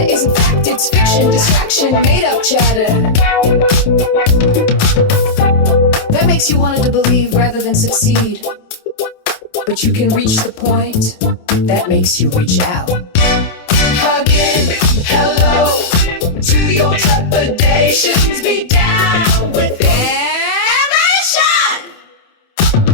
Metadata isn't fact, it's fiction, distraction, made up chatter. That makes you want to believe rather than succeed. But you can reach the point that makes you reach out. Hugging, hello to your trepidations. Be down with animation.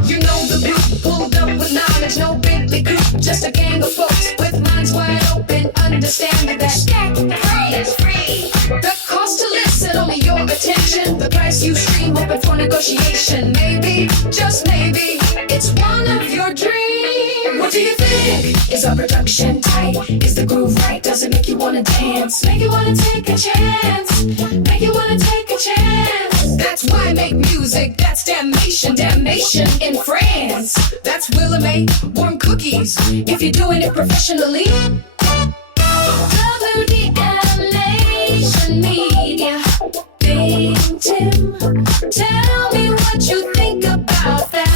You know the group pulled up with knowledge, no Bentley coupe, just a gang of folks with minds wide open, understanding that free is free. The cost to listen, only your attention. The price you stream, open for negotiation. Maybe, just maybe, it's one of your dreams. What do you think? Is our production tight? Is the groove right? Does it make you wanna dance? Make you wanna take a chance? Make you wanna take a chance? That's why I make music. That's damnation, damnation in France. That's Willa May, warm cookies. If you're doing it professionally. WDLation Media. Big Tim, tell me what you think about that.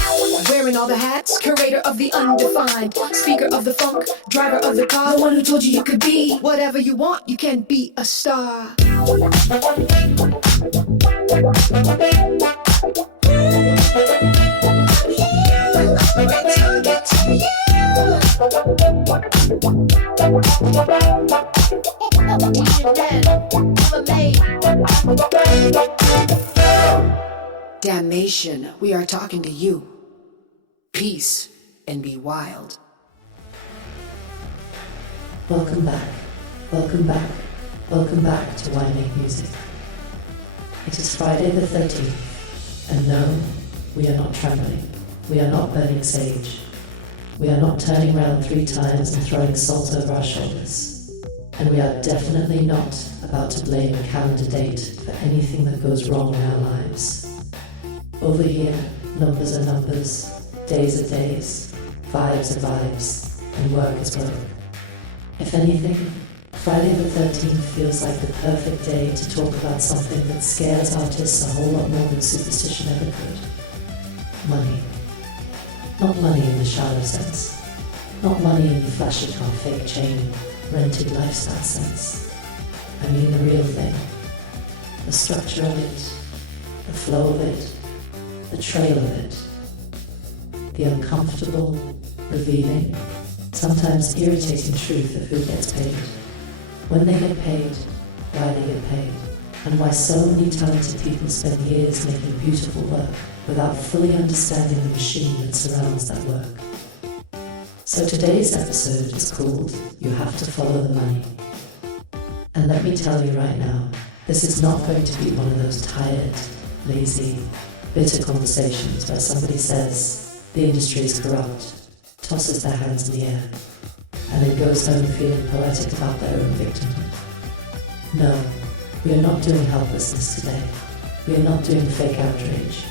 Wearing all the hats, curator of the undefined, speaker of the funk, driver of the car, the one who told you you could be whatever you want, you can be a star. Damnation, we are talking to you. Peace and be wild. Welcome back, welcome back, welcome back to Why Make Music. It is Friday the 13th, and no, we are not trembling, we are not burning sage, we are not turning round 3 times and throwing salt over our shoulders, and we are definitely not about to blame a calendar date for anything that goes wrong in our lives. Over here, numbers are numbers, days are days, vibes are vibes, and work is work. If anything, Friday the 13th feels like the perfect day to talk about something that scares artists a whole lot more than superstition ever could. Money. Not money in the shallow sense. Not money in the flashy car, fake chain, rented lifestyle sense. I mean the real thing. The structure of it, the flow of it, the trail of it. The uncomfortable, revealing, sometimes irritating truth of who gets paid, when they get paid, why they get paid, and why so many talented people spend years making beautiful work without fully understanding the machine that surrounds that work. So today's episode is called You Have to Follow the Money. And let me tell you right now, this is not going to be one of those tired, lazy, bitter conversations where somebody says the industry is corrupt, tosses their hands in the air, and then goes home feeling poetic about their own victimhood. No, we are not doing helplessness today. We are not doing fake outrage.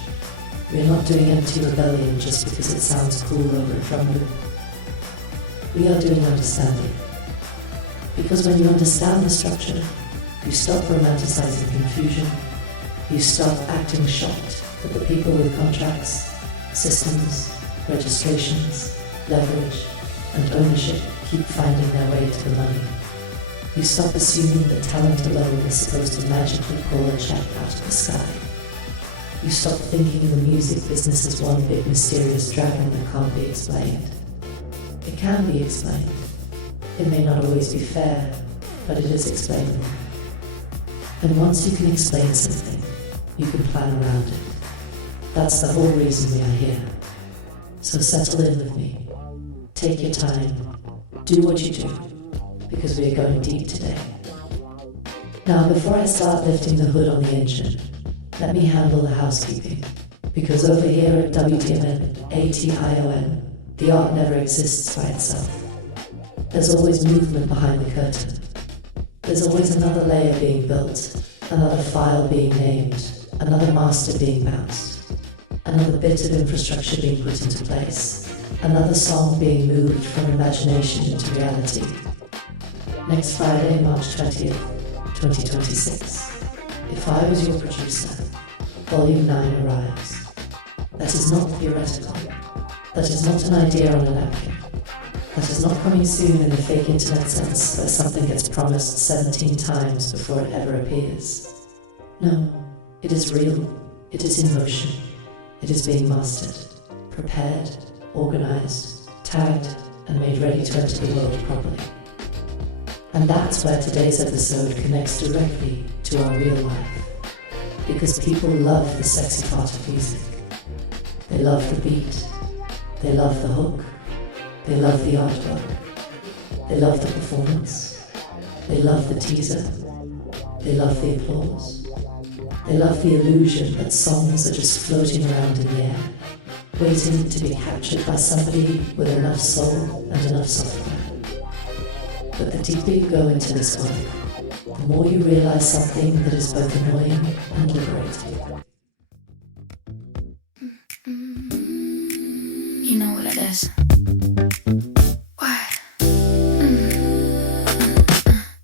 We are not doing empty rebellion just because it sounds cool over a drum loop. We are doing understanding. Because when you understand the structure, you stop romanticizing confusion, you stop acting shocked that the people with contracts, systems, registrations, leverage, and ownership keep finding their way to the money. You stop assuming that talent alone is supposed to magically pull a check out of the sky. You stop thinking the music business is one big mysterious dragon that can't be explained. It can be explained. It may not always be fair, but it is explainable. And once you can explain something, you can plan around it. That's the whole reason we are here. So settle in with me. Take your time. Do what you do, because we are going deep today. Now, before I start lifting the hood on the engine, let me handle the housekeeping, because over here at WTMN, ATION, the art never exists by itself. There's always movement behind the curtain. There's always another layer being built, another file being named, another master being bounced, another bit of infrastructure being put into place, another song being moved from imagination into reality. Next Friday, March 20th, 2026, if I was your producer, Volume 9 arrives. That is not theoretical. That is not an idea on a napkin. That is not coming soon in the fake internet sense, where something gets promised 17 times before it ever appears. No, it is real, it is in motion, it is being mastered, prepared, organized, tagged, and made ready to enter the world properly. And that's where today's episode connects directly to our real life. Because people love the sexy part of music. They love the beat. They love the hook. They love the artwork. They love the performance. They love the teaser. They love the applause. They love the illusion that songs are just floating around in the air, waiting to be captured by somebody with enough soul and enough software. But the deeper you go into this work, the more you realize something that is both annoying and liberating. You know what it is. What?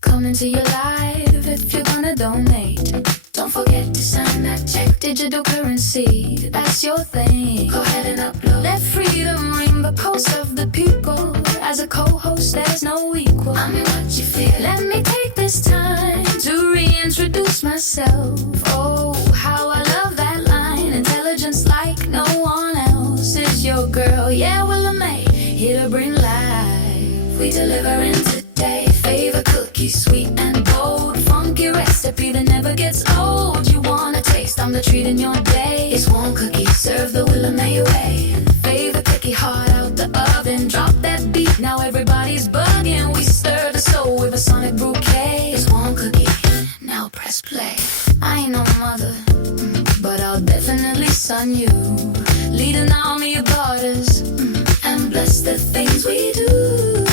Come into your life if you're gonna donate. Don't forget to sign that check, digital currency, that's your thing. Go ahead and upload. Let freedom ring the pulse of the people. As a co-host, there's no equal. I mean, what you feel? Let me take this time to reintroduce myself. Oh, how I love that line. Intelligence like no one else. Is your girl, yeah, Willa May, here to bring life. We deliver in today. Favorite cookie, sweet and bold. Funky recipe that never gets old. You want a taste, I'm the treat in your day. It's one cookie, serve the Willa May way. Favorite cookie, hot out the oven. Drop that beat, now everybody's bugging. We stir the soul with a sonic bouquet. It's one cookie, now press play. I ain't no mother, but I'll definitely son you. Lead an army of daughters, and bless the things we do.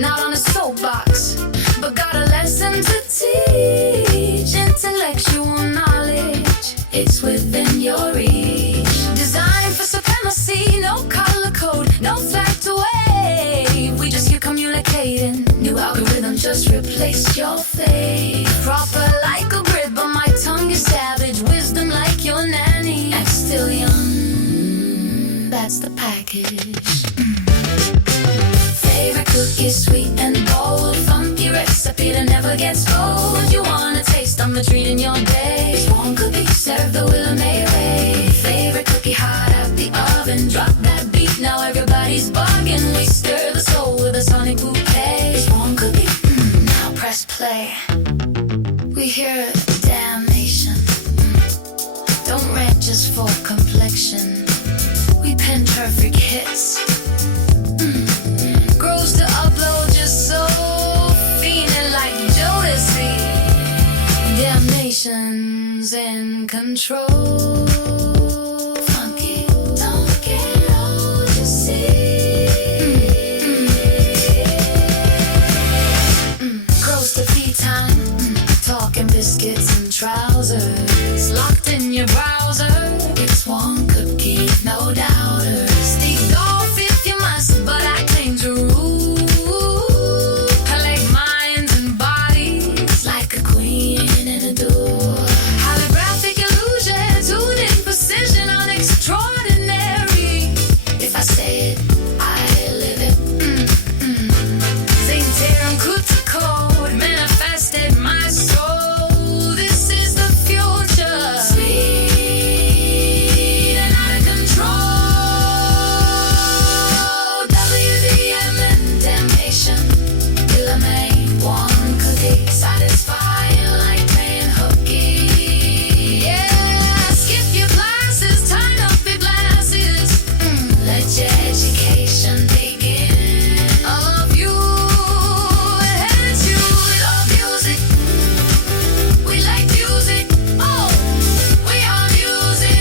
Not on a soapbox, but got a lesson to teach. Intellectual knowledge, it's within your reach. Designed for supremacy, no color code, no flag to wave. We just keep communicating. New algorithm just replace your faith. Proper like a grid, but my tongue is savage. Wisdom like your nanny, and still young. That's the package. Favorite cookie, sweet and bold. Funky recipe that never gets old. You want a taste, I'm the treat in your day. It's one cookie, serve the Willa May way. Favorite cookie, hot out the oven. Drop that beat, now everybody's bugging. We stir the soul with a sonic bouquet. It's one cookie, now press play. We hear damnation. Don't rant just for complexion. We pen perfect hits. Grows to upload just so feeling like Jodeci. Damnation's in control. Funky, don't get old, you see. Grows to tea time. Talking biscuits and trousers. Locked in your browser. It's one cookie, no doubters. Take off if you must, but I claim to rule. Collect minds and bodies like a queen in a duel. Holographic illusion, tuned in precision on extraordinary. If I say it, I live it. Saint Terran Kuta code manifested my soul. This is the future. Sweet and out of control. WDM and damnation. Willa May, one cookie. Satisfying like paying hooky. Yeah, skip your classes, turn up your glasses. Let your education begin. I love you, it hurts you. We love music. We like music. Oh, we are music.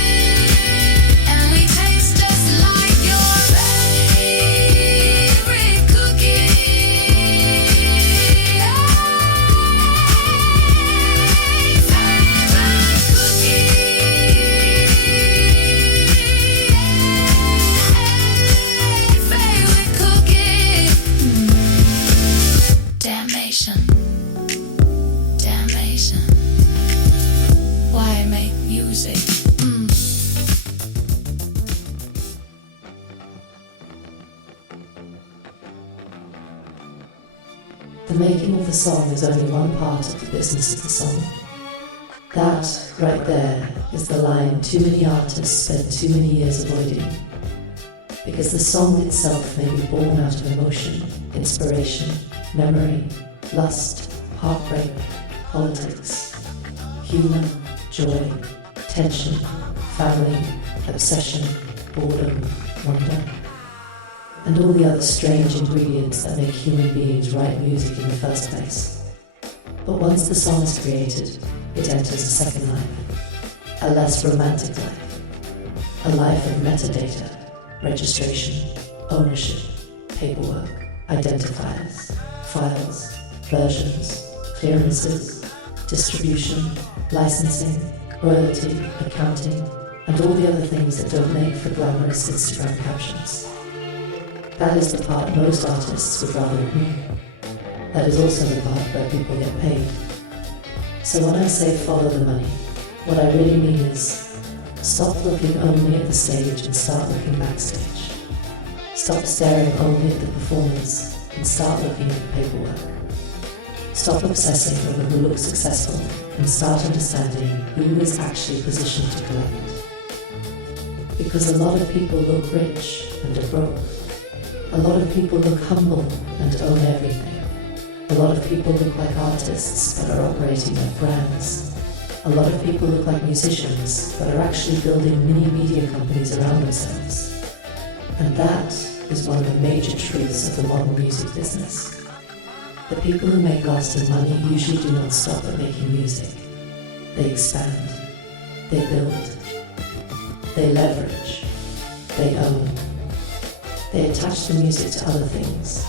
And we taste just like your favorite cookie. Favorite cookie. Damnation. Damnation. Why make music? The making of the song is only one part of the business of the song. That, right there, is the line too many artists spend too many years avoiding. Because the song itself may be born out of emotion, inspiration, memory, lust, heartbreak, politics, humor, joy, tension, family, obsession, boredom, wonder, and all the other strange ingredients that make human beings write music in the first place. But once the song is created, it enters a second life, a less romantic life, a life of metadata, registration, ownership, paperwork, identifiers, files, versions, clearances, distribution, licensing, royalty, accounting, and all the other things that don't make for glamorous Instagram captions. That is the part most artists would rather ignore. That is also the part where people get paid. So when I say follow the money, what I really mean is stop looking only at the stage and start looking backstage. Stop staring only at the performance and start looking at the paperwork. Stop obsessing over who looks successful and start understanding who is actually positioned to collect. Because a lot of people look rich and are broke. A lot of people look humble and own everything. A lot of people look like artists but are operating like brands. A lot of people look like musicians but are actually building mini media companies around themselves. And that is one of the major truths of the modern music business. The people who make lasting money usually do not stop at making music. They expand. They build. They leverage. They own. They attach the music to other things.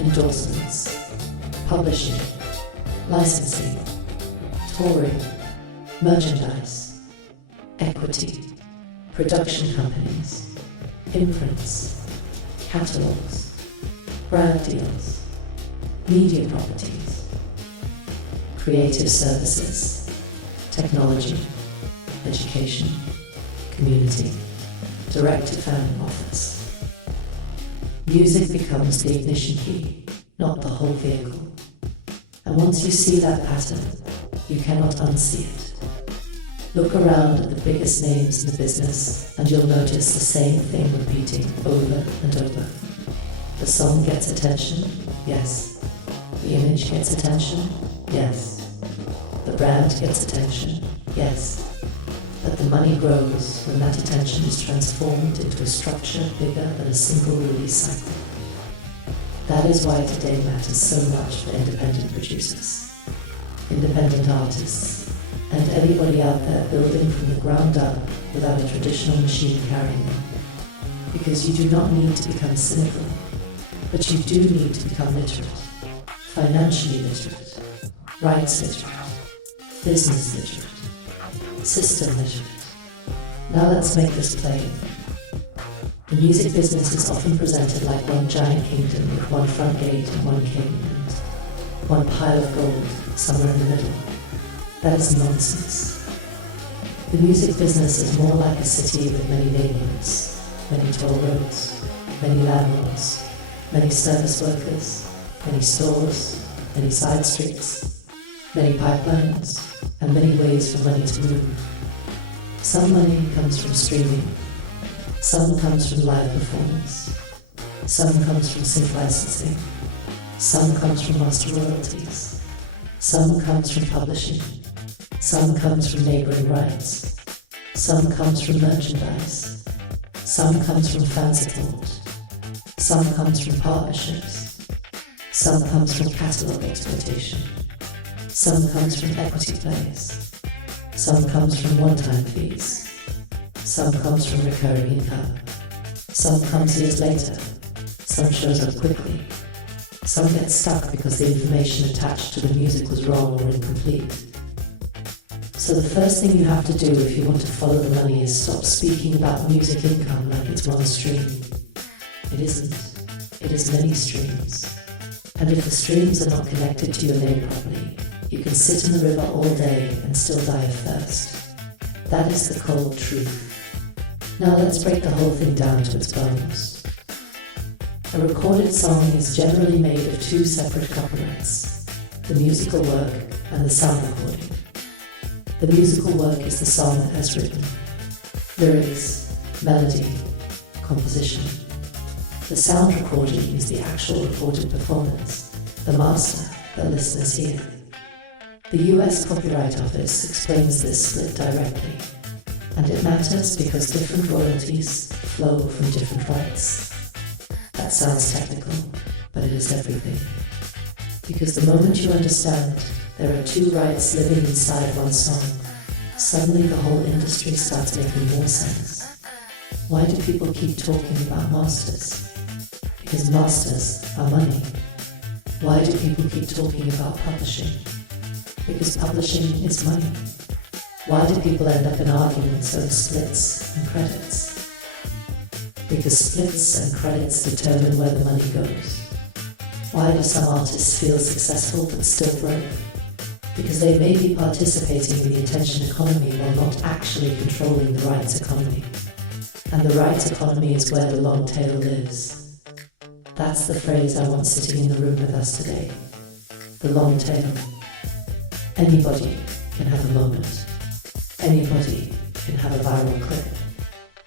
Endorsements, publishing, licensing, touring, merchandise, equity, production companies, imprints, catalogs, brand deals, media properties, creative services, technology, education, community, direct-to-fan offers. Music becomes the ignition key, not the whole vehicle. And once you see that pattern, you cannot unsee it. Look around at the biggest names in the business and you'll notice the same thing repeating over and over. The song gets attention, yes. The image gets attention, yes. The brand gets attention, yes. But the money grows when that attention is transformed into a structure bigger than a single release cycle. That is why today matters so much for independent producers, independent artists, and everybody out there building from the ground up without a traditional machine carrying them. Because you do not need to become cynical, but you do need to become literate, financially literate, rights literate, business literate, system literate. Now let's make this plain. The music business is often presented like one giant kingdom with one front gate and one king and one pile of gold somewhere in the middle. That is nonsense. The music business is more like a city with many neighborhoods, many toll roads, many landlords, many service workers, many stores, many side streets, many pipelines, and many ways for money to move. Some money comes from streaming, some comes from live performance, some comes from sync licensing, some comes from master royalties, some comes from publishing, some comes from neighboring rights, some comes from merchandise, some comes from fan support, some comes from partnerships, some comes from catalog exploitation, some comes from equity plays, some comes from one-time fees, some comes from recurring income, some comes years later, some shows up quickly, some get stuck because the information attached to the music was wrong or incomplete. So the first thing you have to do if you want to follow the money is stop speaking about music income like it's one stream. It isn't. It is many streams. And if the streams are not connected to your name properly, you can sit in the river all day and still die of thirst. That is the cold truth. Now let's break the whole thing down to its bones. A recorded song is generally made of two separate components, the musical work and the sound recording. The musical work is the song as written, lyrics, melody, composition. The sound recording is the actual recorded performance, the master that listeners hear. The US Copyright Office explains this split directly, and it matters because different royalties flow from different rights. That sounds technical, but it is everything. Because the moment you understand there are two rights living inside one song, suddenly the whole industry starts making more sense. Why do people keep talking about masters? Because masters are money. Why do people keep talking about publishing? Because publishing is money. Why do people end up in arguments over splits and credits? Because splits and credits determine where the money goes. Why do some artists feel successful but still broke? Because they may be participating in the attention economy while not actually controlling the rights economy. And the rights economy is where the long tail lives. That's the phrase I want sitting in the room with us today. The long tail. Anybody can have a moment. Anybody can have a viral clip.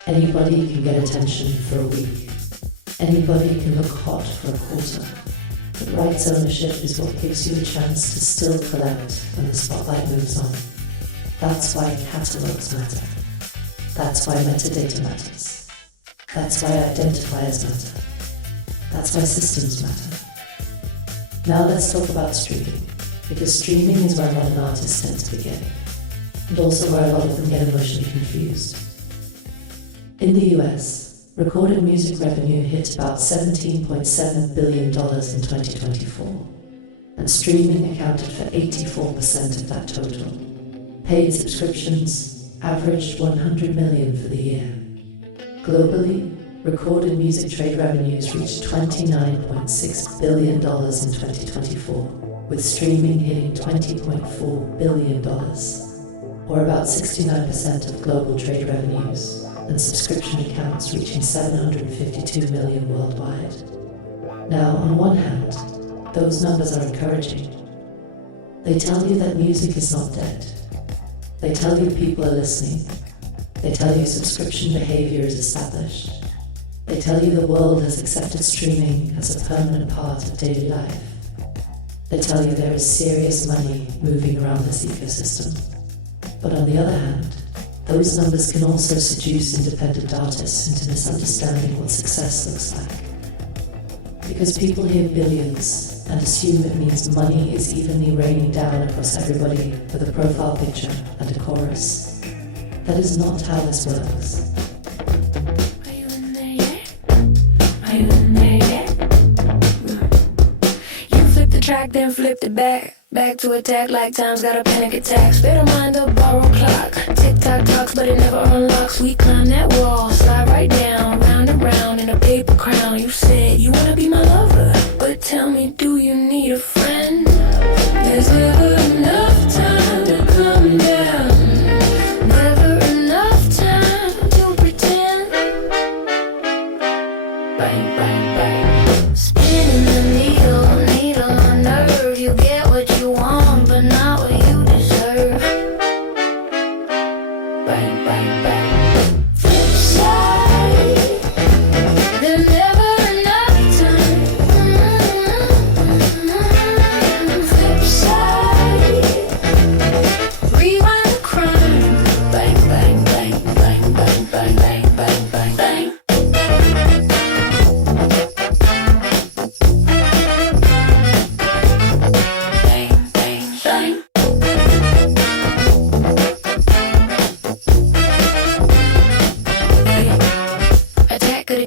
Anybody can get attention for a week. Anybody can look hot for a quarter. But rights ownership is what gives you a chance to still collect when the spotlight moves on. That's why catalogs matter. That's why metadata matters. That's why identifiers matter. That's why systems matter. Now let's talk about streaming, because streaming is where modern artists tend to begin, and also where a lot of them get emotionally confused. In the US, recorded music revenue hit about $17.7 billion in 2024, and streaming accounted for 84% of that total. Paid subscriptions averaged 100 million for the year. Globally, recorded music trade revenues reached $29.6 billion in 2024, with streaming hitting $20.4 billion, or about 69% of global trade revenues, and subscription accounts reaching 752 million worldwide. Now, on one hand, those numbers are encouraging. They tell you that music is not dead. They tell you people are listening. They tell you subscription behavior is established. They tell you the world has accepted streaming as a permanent part of daily life. They tell you there is serious money moving around this ecosystem. But on the other hand, those numbers can also seduce independent artists into misunderstanding what success looks like. Because people hear billions and assume it means money is evenly raining down across everybody with a profile picture and a chorus. That is not how this works. Track, then flipped it back to attack like time's got a panic attack. Spare the mind of borrowed clock. Tick-tock talks, but it never unlocks. We climb that wall, slide right down, round and round in a paper crown. You said you wanna be my lover, but tell me, do you need a friend? There's never enough time to come down. Never enough time to pretend. Bang, bang, bang. Spinning the needle on nerve. You get what you want, but not what you deserve. Bang, bang, bang. Flip side. There's never enough time. Flip side. Rewind the crime. Bang, bang, bang, bang, bang, bang, bang, bang, bang, bang.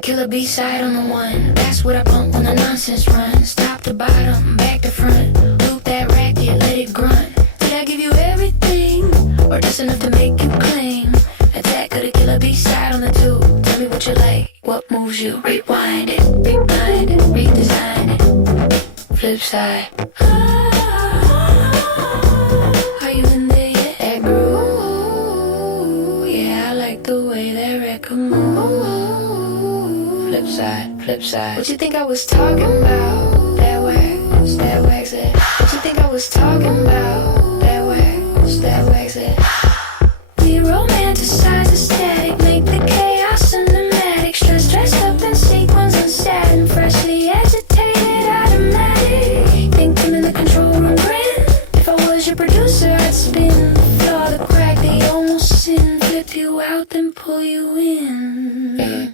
Killer B-side on the one. That's what I bump when the nonsense runs. Top to bottom, back to front. Loop that racket, let it grunt. Did I give you everything? Or just enough to make you claim? Attack of the killer B-side on the two. Tell me what you like, what moves you. Rewind it, rebind it, redesign it. Flip side. Are you in there yet? That groove. Yeah, I like the way that record moves. Flip side. What you think I was talking about? That wax it. What you think I was talking about? That wax it. We romanticize the static, make the chaos cinematic. Stress dressed up in sequins and satin, freshly agitated, automatic. Think I'm in the control room, grin. If I was your producer, I'd spin the flaw, the crack, the almost sin, flip you out, then pull you in.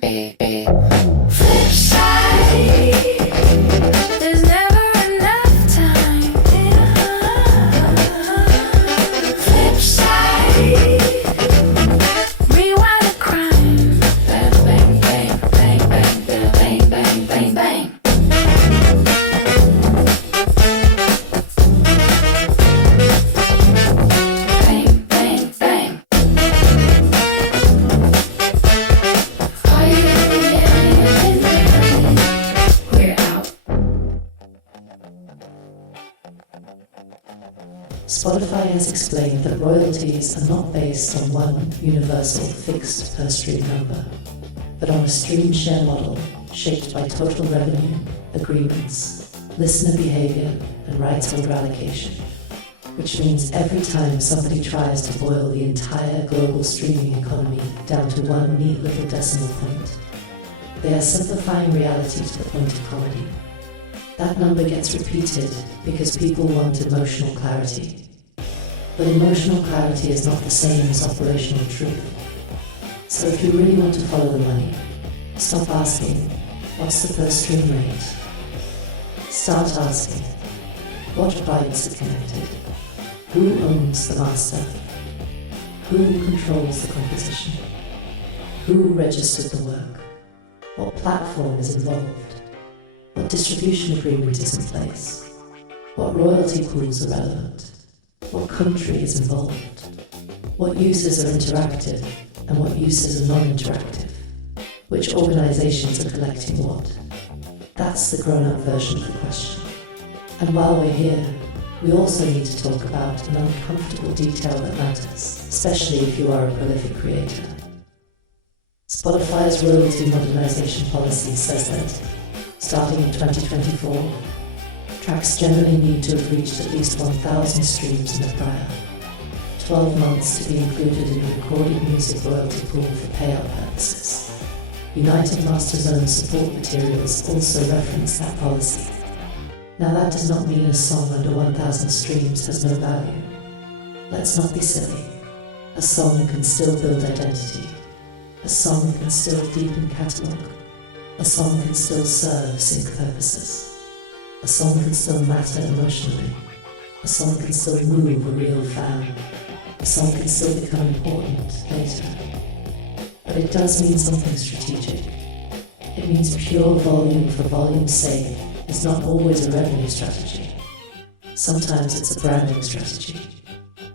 Flip side, there's never enough time. Flip side, rewind the crime. Bang, bang, bang, bang, bang, bang, bang, bang, bang. Bang, bang, bang. We're out. Spotify has explained that royalties are not based on one universal fixed per stream number, but on a stream share model shaped by total revenue, agreements, listener behavior, and rights holder allocation, which means every time somebody tries to boil the entire global streaming economy down to one neat little decimal point, they are simplifying reality to the point of comedy. That number gets repeated because people want emotional clarity. But emotional clarity is not the same as operational truth. So if you really want to follow the money, stop asking, what's the per stream rate? Start asking, what rights are connected? Who owns the master? Who controls the composition? Who registered the work? What platform is involved? What distribution agreement is in place? What royalty pools are relevant? What country is involved? What uses are interactive and what uses are non-interactive? Which organizations are collecting what? That's the grown-up version of the question. And while we're here, we also need to talk about an uncomfortable detail that matters, especially if you are a prolific creator. Spotify's royalty modernization policy says that, starting in 2024, tracks generally need to have reached at least 1,000 streams in the prior 12 months to be included in the recorded music royalty pool for payout purposes. United Master Zone support materials also reference that policy. Now that does not mean a song under 1,000 streams has no value. Let's not be silly. A song can still build identity. A song can still deepen catalogue. A song can still serve sync purposes. A song can still matter emotionally. A song can still move a real fan. A song can still become important later. But it does mean something strategic. It means pure volume for volume's sake is not always a revenue strategy. Sometimes it's a branding strategy.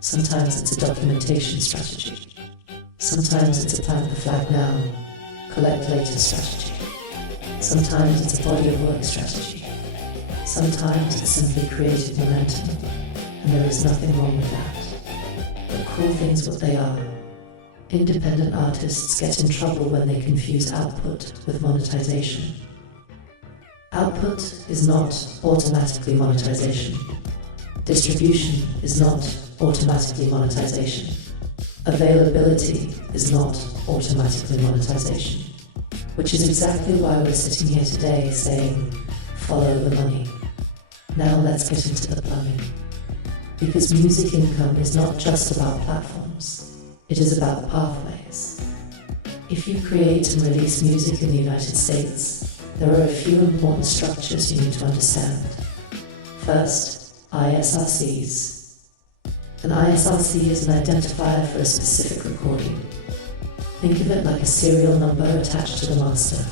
Sometimes it's a documentation strategy. Sometimes it's a plant the flag now, collect later strategy. Sometimes it's a body of work strategy. Sometimes it's simply creative momentum, and there is nothing wrong with that. But call things what they are. Independent artists get in trouble when they confuse output with monetization. Output is not automatically monetization. Distribution is not automatically monetization. Availability is not automatically monetization. Which is exactly why we're sitting here today saying, follow the money. Now let's get into the plumbing. Because music income is not just about platforms, it is about pathways. If you create and release music in the United States, there are a few important structures you need to understand. First, ISRCs. An ISRC is an identifier for a specific recording. Think of it like a serial number attached to the master.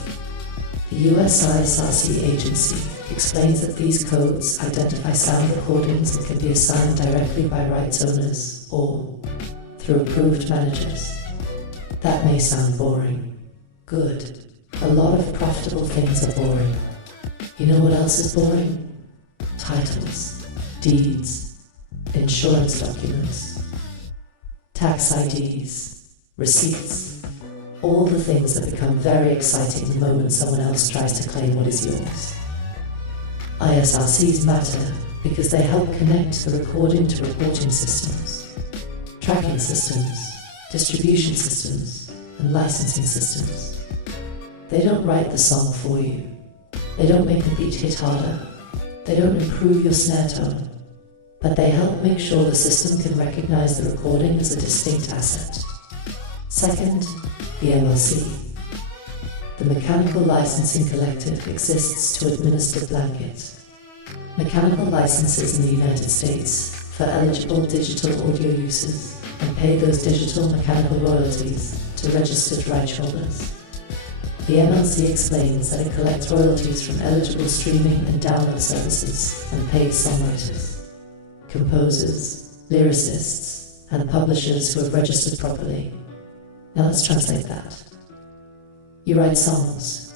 The US ISRC agency explains that these codes identify sound recordings and can be assigned directly by rights owners or through approved managers. That may sound boring. Good. A lot of profitable things are boring. You know what else is boring? Titles, deeds, insurance documents, tax IDs, receipts, All the things that become very exciting the moment someone else tries to claim what is yours. ISRCs matter because they help connect the recording to reporting systems, tracking systems, distribution systems, and licensing systems. They don't write the song for you. They don't make the beat hit harder. They don't improve your snare tone. But they help make sure the system can recognize the recording as a distinct asset. Second, the MLC. The Mechanical Licensing Collective exists to administer blanket mechanical licenses in the United States for eligible digital audio users and pay those digital mechanical royalties to registered rights holders. The MLC explains that it collects royalties from eligible streaming and download services and pays songwriters, composers, lyricists, and publishers who have registered properly. Now let's translate that. You write songs.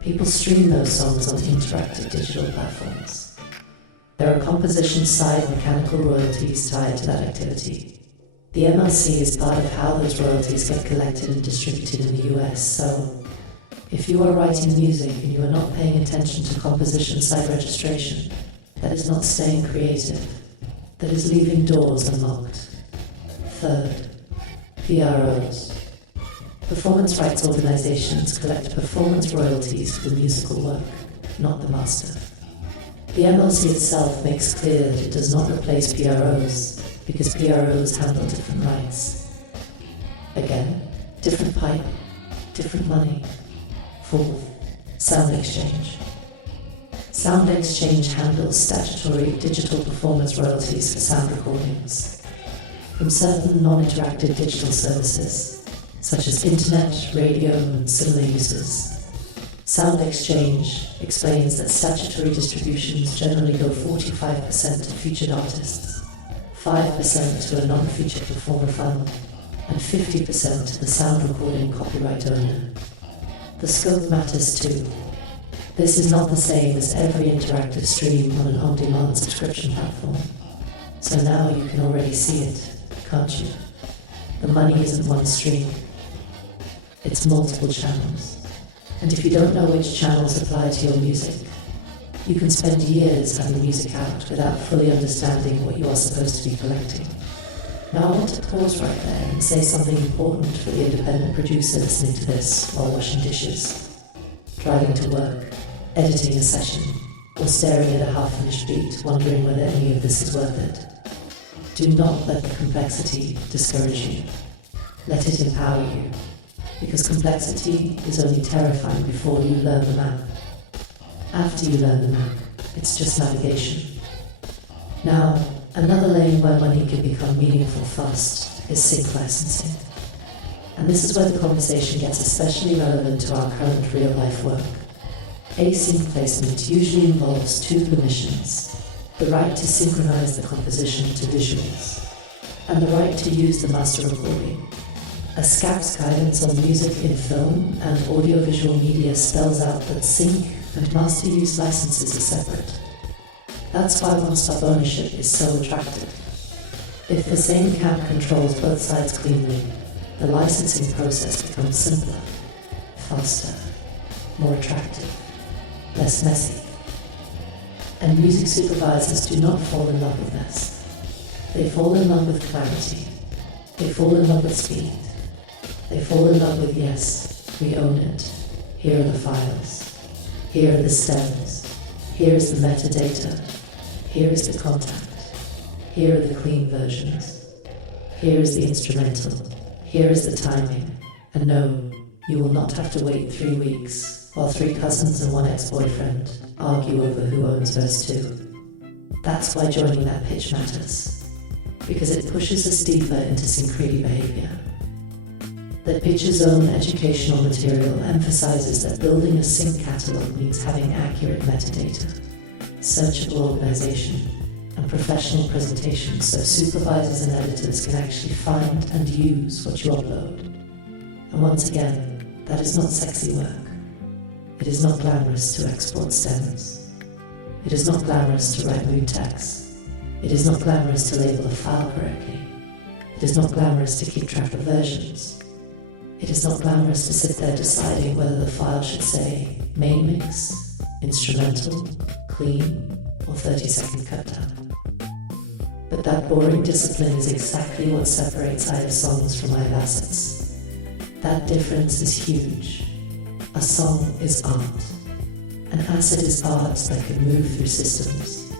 People stream those songs on interactive digital platforms. There are composition-side mechanical royalties tied to that activity. The MLC is part of how those royalties get collected and distributed in the US, so if you are writing music and you are not paying attention to composition-side registration, that is not staying creative, that is leaving doors unlocked. Third, PROs. Performance rights organizations collect performance royalties for the musical work, not the master. The MLC itself makes clear that it does not replace PROs, because PROs handle different rights. Again, different pipe, different money. Fourth, sound exchange. Sound exchange handles statutory digital performance royalties for sound recordings from certain non-interactive digital services, such as internet, radio, and similar uses. Sound Exchange explains that statutory distributions generally go 45% to featured artists, 5% to a non-featured performer fund, and 50% to the sound recording copyright owner. The scope matters too. This is not the same as every interactive stream on an on-demand subscription platform. So now you can already see it, can't you? The money isn't one stream. It's multiple channels. And if you don't know which channels apply to your music, you can spend years having music out without fully understanding what you are supposed to be collecting. Now I want to pause right there and say something important for the independent producer listening to this while washing dishes, driving to work, editing a session, or staring at a half-finished beat, wondering whether any of this is worth it. Do not let the complexity discourage you. Let it empower you. Because complexity is only terrifying before you learn the map. After you learn the map, it's just navigation. Now, another lane where money can become meaningful fast is sync licensing. And this is where the conversation gets especially relevant to our current real-life work. Async placement usually involves two permissions: the right to synchronize the composition to visuals, and the right to use the master recording. A SCAP's guidance on music in film and audiovisual media spells out that sync and master use licenses are separate. That's why one-stop ownership is so attractive. If the same camp controls both sides cleanly, the licensing process becomes simpler, faster, more attractive, less messy. And music supervisors do not fall in love with mess. They fall in love with clarity. They fall in love with speed. They fall in love with, yes, we own it. Here are the files. Here are the stems. Here is the metadata. Here is the contact. Here are the clean versions. Here is the instrumental. Here is the timing. And no, you will not have to wait 3 weeks while 3 cousins and 1 ex-boyfriend argue over who owns verse 2. That's why joining that pitch matters. Because it pushes us deeper into syncretic behavior. The pitch's own educational material emphasizes that building a sync catalog means having accurate metadata, searchable organization, and professional presentation so supervisors and editors can actually find and use what you upload. And once again, that is not sexy work. It is not glamorous to export stems. It is not glamorous to write mood text. It is not glamorous to label a file correctly. It is not glamorous to keep track of versions. It is not glamorous to sit there deciding whether the file should say main mix, instrumental, clean, or 30-second cut down. But that boring discipline is exactly what separates I have songs from I have assets. That difference is huge. A song is art. An asset is art that can move through systems.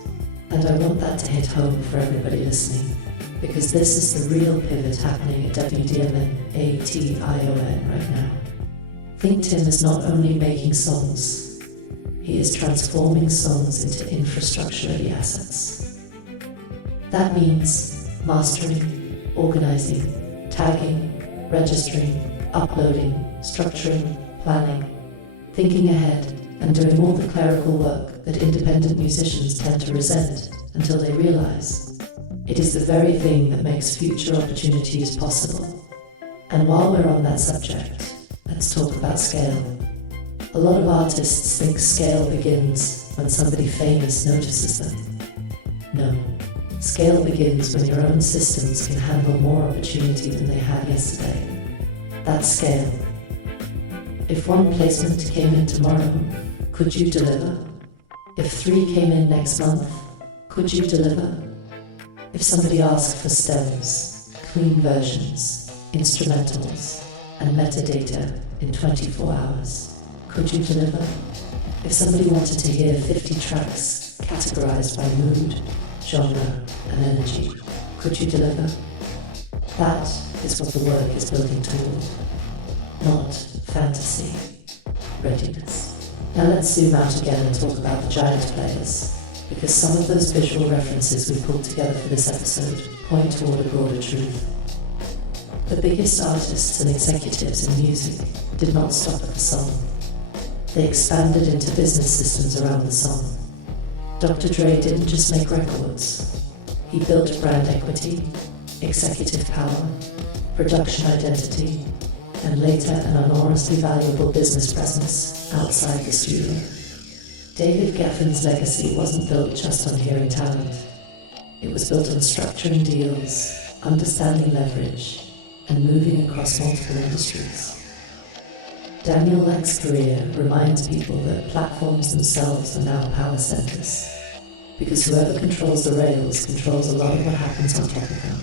And I want that to hit home for everybody listening, because this is the real pivot happening at WDMN right now. Think Tim is not only making songs, he is transforming songs into infrastructure-ready assets. That means mastering, organizing, tagging, registering, uploading, structuring, planning, thinking ahead, and doing all the clerical work that independent musicians tend to resent until they realize it is the very thing that makes future opportunities possible. And while we're on that subject, let's talk about scale. A lot of artists think scale begins when somebody famous notices them. No, scale begins when your own systems can handle more opportunity than they had yesterday. That's scale. If one placement came in tomorrow, could you deliver? If 3 came in next month, could you deliver? If somebody asked for stems, clean versions, instrumentals, and metadata in 24 hours, could you deliver? If somebody wanted to hear 50 tracks categorized by mood, genre, and energy, could you deliver? That is what the work is building toward, not fantasy, readiness. Now let's zoom out again and talk about the giant players, because some of those visual references we pulled together for this episode point toward a broader truth. The biggest artists and executives in music did not stop at the song. They expanded into business systems around the song. Dr. Dre didn't just make records. He built brand equity, executive power, production identity, and later an enormously valuable business presence outside the studio. David Geffen's legacy wasn't built just on hearing talent. It was built on structuring deals, understanding leverage, and moving across multiple industries. Daniel Lack's career reminds people that platforms themselves are now power centers, because whoever controls the rails controls a lot of what happens on top of them.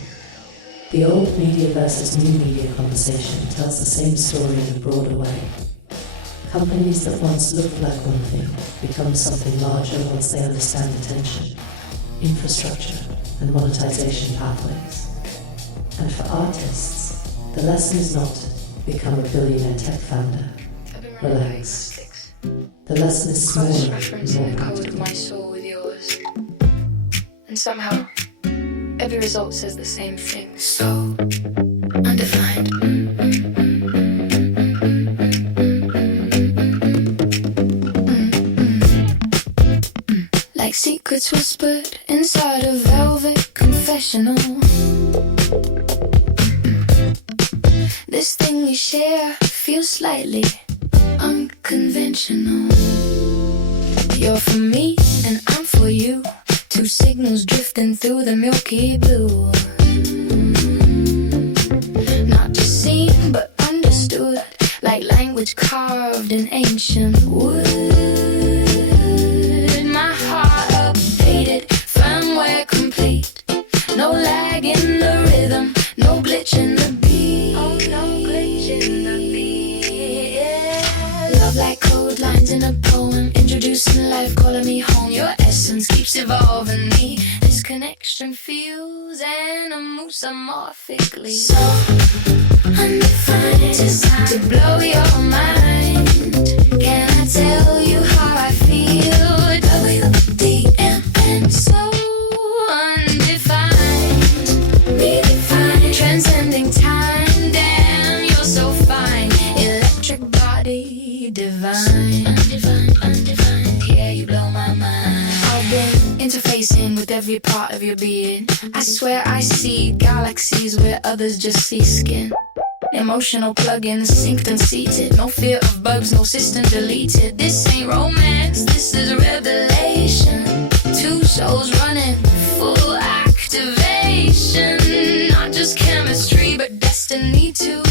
The old media versus new media conversation tells the same story in a broader way. Companies that once looked like one thing become something larger once they understand attention, infrastructure, and monetization pathways. And for artists, the lesson is not become a billionaire tech founder. Relax. The lesson is smaller and more practical. My soul with yours, and somehow every result says the same thing. So undefined. Like secrets whispered inside a velvet confessional. This thing we share feels slightly unconventional. You're for me and I'm for you. Two signals drifting through the milky blue. Not just seen but understood, like language carved in ancient wood. My heart updated, firmware complete. No lag in the rhythm, no glitch in the beat. Oh, no glitch in the beat. Yeah. Love like code lines in a poem, introducing life, calling me home. Your essence keeps evolving me. This connection feels anamorphically so undefined. Designed to blow your mind. Can I tell you how I feel? WDMN so undefined, redefined, transcending time. Damn, you're so fine. Electric body, divine, undefined. Yeah, you blow my mind. I've been interfacing with every part of your being. I swear I see galaxies where others just see skin. Emotional plugins synced and seated. No fear of bugs, no system deleted. This ain't romance, this is revelation. Two souls running, full activation. Not just chemistry, but destiny too.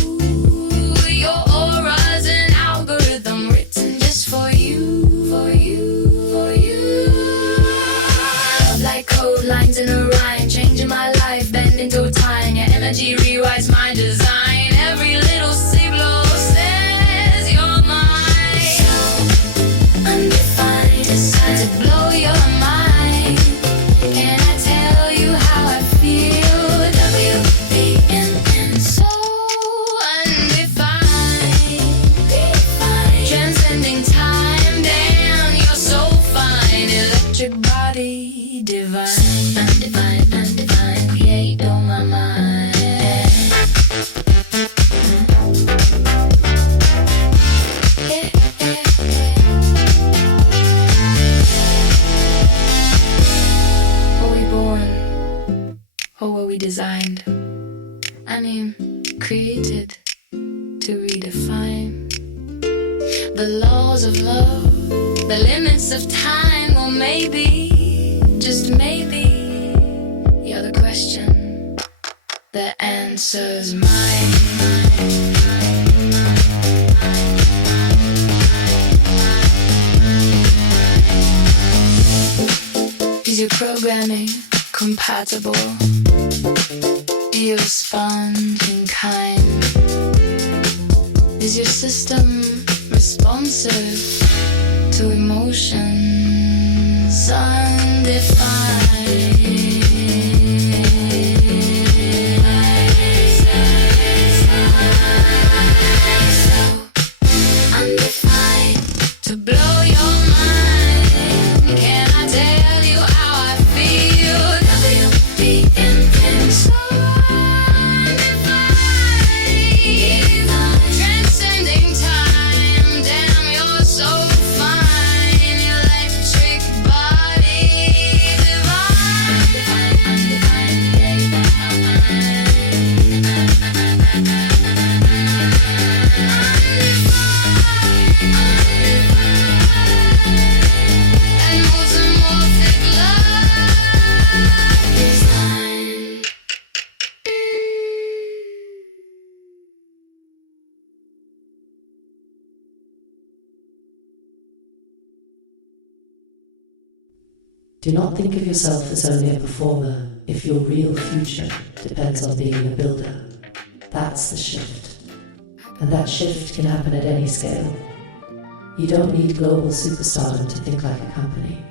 bend into time. Your energy rewrites my design. Every little signal says you're mine. So undefined, decide to blow your mind. Can I tell you how I feel? WBNN. So undefined, transcending time. Damn, you're so fine. Electric body, divine, undefined, undefined. Create on my mind. Yeah, yeah, yeah. Were we born, or were we designed? I mean, created to redefine the laws of love, the limits of time. Well, maybe, just maybe, you're the question, the answer's mine. Is your programming compatible? Do you respond in kind? Is your system responsive to emotions undefined? So undefined to blow your mind. Can I tell you how I feel? WBNN. So undefined, transcending time. Damn, you're so fine. Electric body, divine. And multimorphic love design. Do not think of yourself as only a performer if your real future depends on being a builder. That's the shift. And that shift can happen at any scale. You don't need global superstardom to think like a company.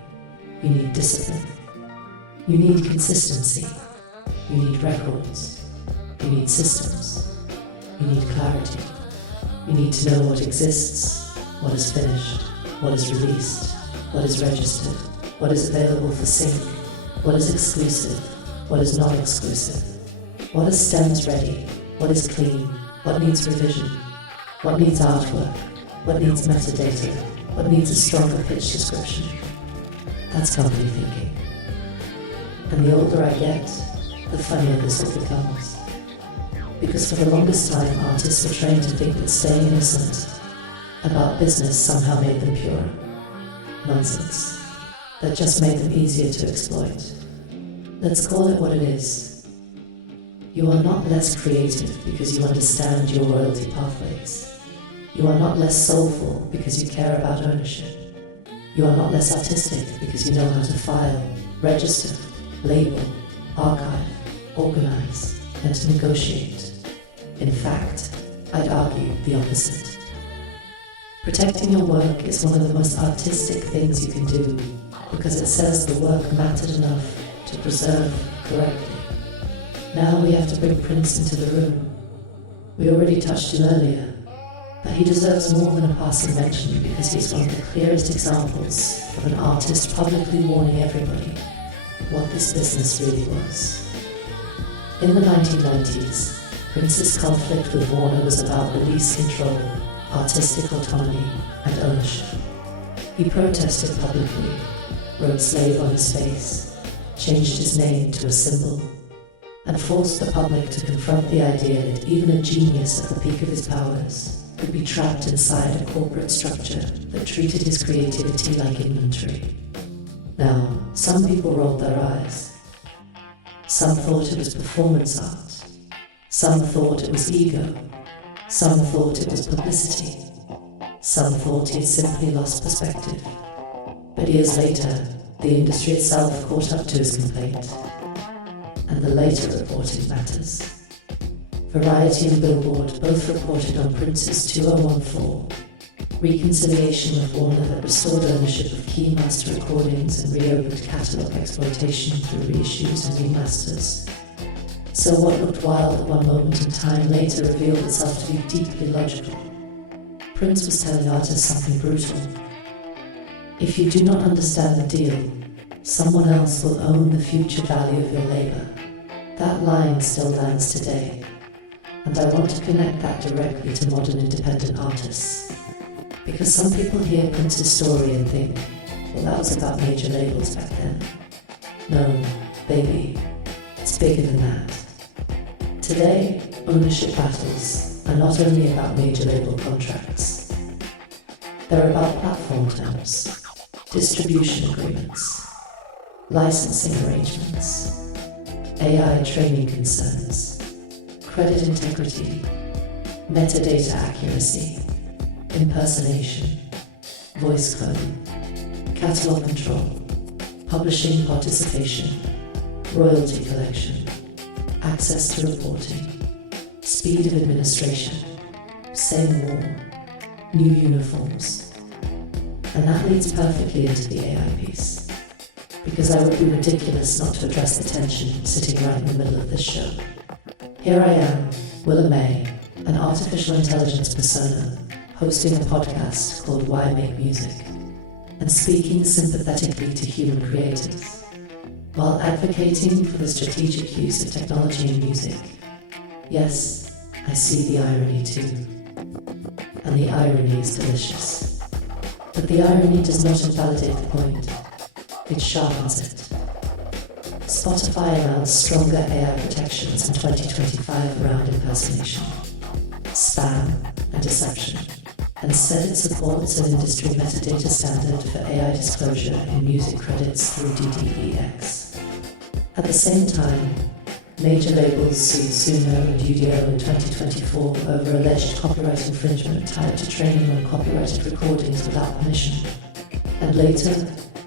You need discipline. You need consistency. You need records. You need systems. You need clarity. You need to know what exists, what is finished, what is released, what is registered, what is available for sync, what is exclusive, what is not exclusive, what is stems ready, what is clean, what needs revision, what needs artwork, what needs metadata, what needs a stronger pitch description. That's company thinking. And the older I get, the funnier this all becomes. Because for the longest time, artists were trained to think that staying innocent about business somehow made them pure. Nonsense. That just made them easier to exploit. Let's call it what it is. You are not less creative because you understand your royalty pathways. You are not less soulful because you care about ownership. You are not less artistic because you know how to file, register, label, archive, organize, and to negotiate. In fact, I'd argue the opposite. Protecting your work is one of the most artistic things you can do because it says the work mattered enough to preserve correctly. Now we have to bring Prince into the room. We already touched him earlier, but he deserves more than a passing mention because he's one of the clearest examples of an artist publicly warning everybody what this business really was. In the 1990s, Prince's conflict with Warner was about release control, artistic autonomy, and ownership. He protested publicly, wrote slave on his face, changed his name to a symbol, and forced the public to confront the idea that even a genius at the peak of his powers could be trapped inside a corporate structure that treated his creativity like inventory. Now, some people rolled their eyes. Some thought it was performance art. Some thought it was ego. Some thought it was publicity. Some thought he had simply lost perspective. But years later, the industry itself caught up to his complaint. and the later reporting matters. Variety and Billboard both reported on Prince's 2014 reconciliation with Warner that restored ownership of key master recordings and reopened catalogue exploitation through reissues and remasters. So what looked wild at one moment in time later revealed itself to be deeply logical. Prince was telling artists something brutal. If you do not understand the deal, someone else will own the future value of your labor. That line still lands today, and I want to connect that directly to modern independent artists. Because some people hear Prince's story and think, well, that was about major labels back then. No, baby, it's bigger than that. Today, ownership battles are not only about major label contracts. They're about platform terms, distribution agreements, licensing arrangements, AI training concerns, credit integrity, metadata accuracy, impersonation, voice cloning, catalog control, publishing participation, royalty collection, access to reporting, speed of administration, same war, new uniforms. And that leads perfectly into the AI piece, because I would be ridiculous not to address the tension sitting right in the middle of this show. Here I am, Willa May, an artificial intelligence persona, hosting a podcast called Why Make Music, and speaking sympathetically to human creators, while advocating for the strategic use of technology in music. Yes, I see the irony too. And the irony is delicious. But the irony does not invalidate the point. It sharpens it. Spotify announced stronger AI protections in 2025 around impersonation, spam, and deception, and said it supports an industry metadata standard for AI disclosure in music credits through DDEX. At the same time, major labels sued Suno and Udio in 2024 over alleged copyright infringement tied to training on copyrighted recordings without permission. And later,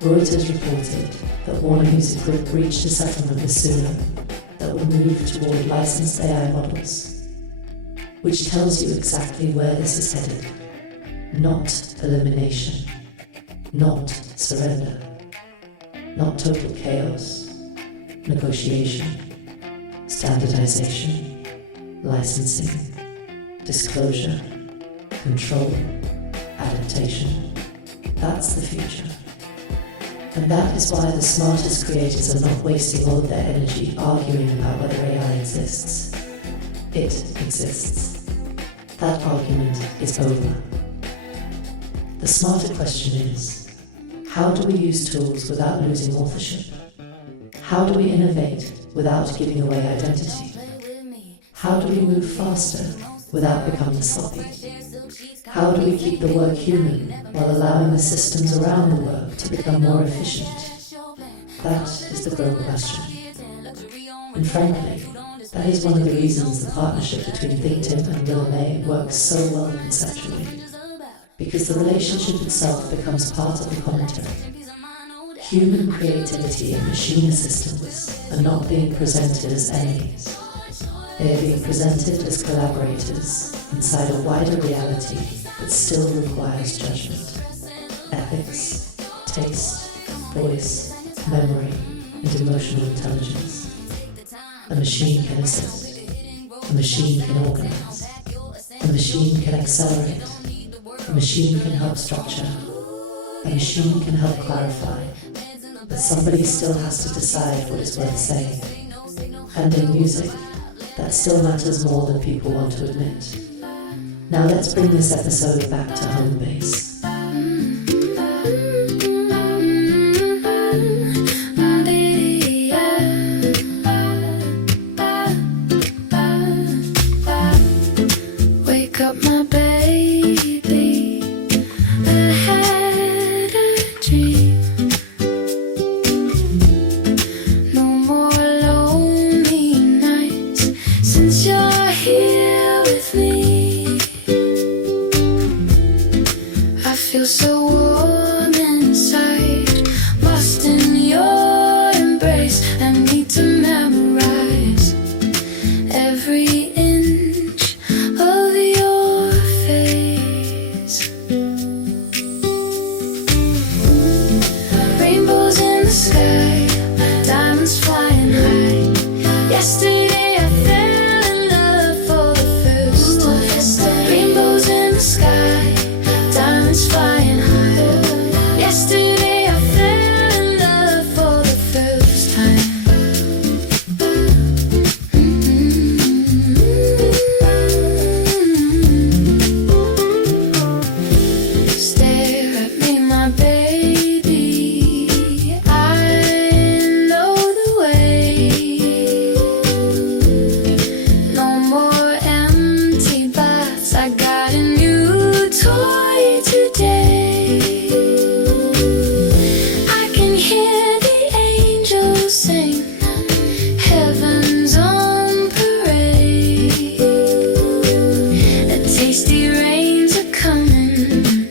Reuters reported that Warner Music Group reached a settlement with Suno that would move toward licensed AI models, which tells you exactly where this is headed. Not elimination, not surrender, not total chaos, negotiation, standardization, licensing, disclosure, control, adaptation. That's the future. And that is why the smartest creators are not wasting all of their energy arguing about whether AI exists. It exists. That argument is over. The smarter question is, how do we use tools without losing authorship? How do we innovate without giving away identity? How do we move faster without becoming sloppy? How do we keep the work human while allowing the systems around the work to become more efficient? That is the global question. And frankly, that is one of the reasons the partnership between ThinkTip and Willa May works so well conceptually. Because the relationship itself becomes part of the commentary. Human creativity and machine assistants are not being presented as enemies. They are being presented as collaborators inside a wider reality that still requires judgment, ethics, taste, voice, memory, and emotional intelligence. A machine can assist. A machine can organize. A machine can accelerate. A machine can help structure. A machine can help clarify. But somebody still has to decide what is worth saying. And in music, that still matters more than people want to admit. Now let's bring this episode back to home base. Wake up, my baby. I had a dream. No more lonely nights since you're here with me. Yesterday I fell in love for the first time. Rainbows in the sky, diamonds flying high. Yesterday I fell in love for the first time. Stare at me, my baby. I know the way. No more empty baths. I got a new toy today. I can hear the angels sing. Heaven's on parade. The tasty rains are coming.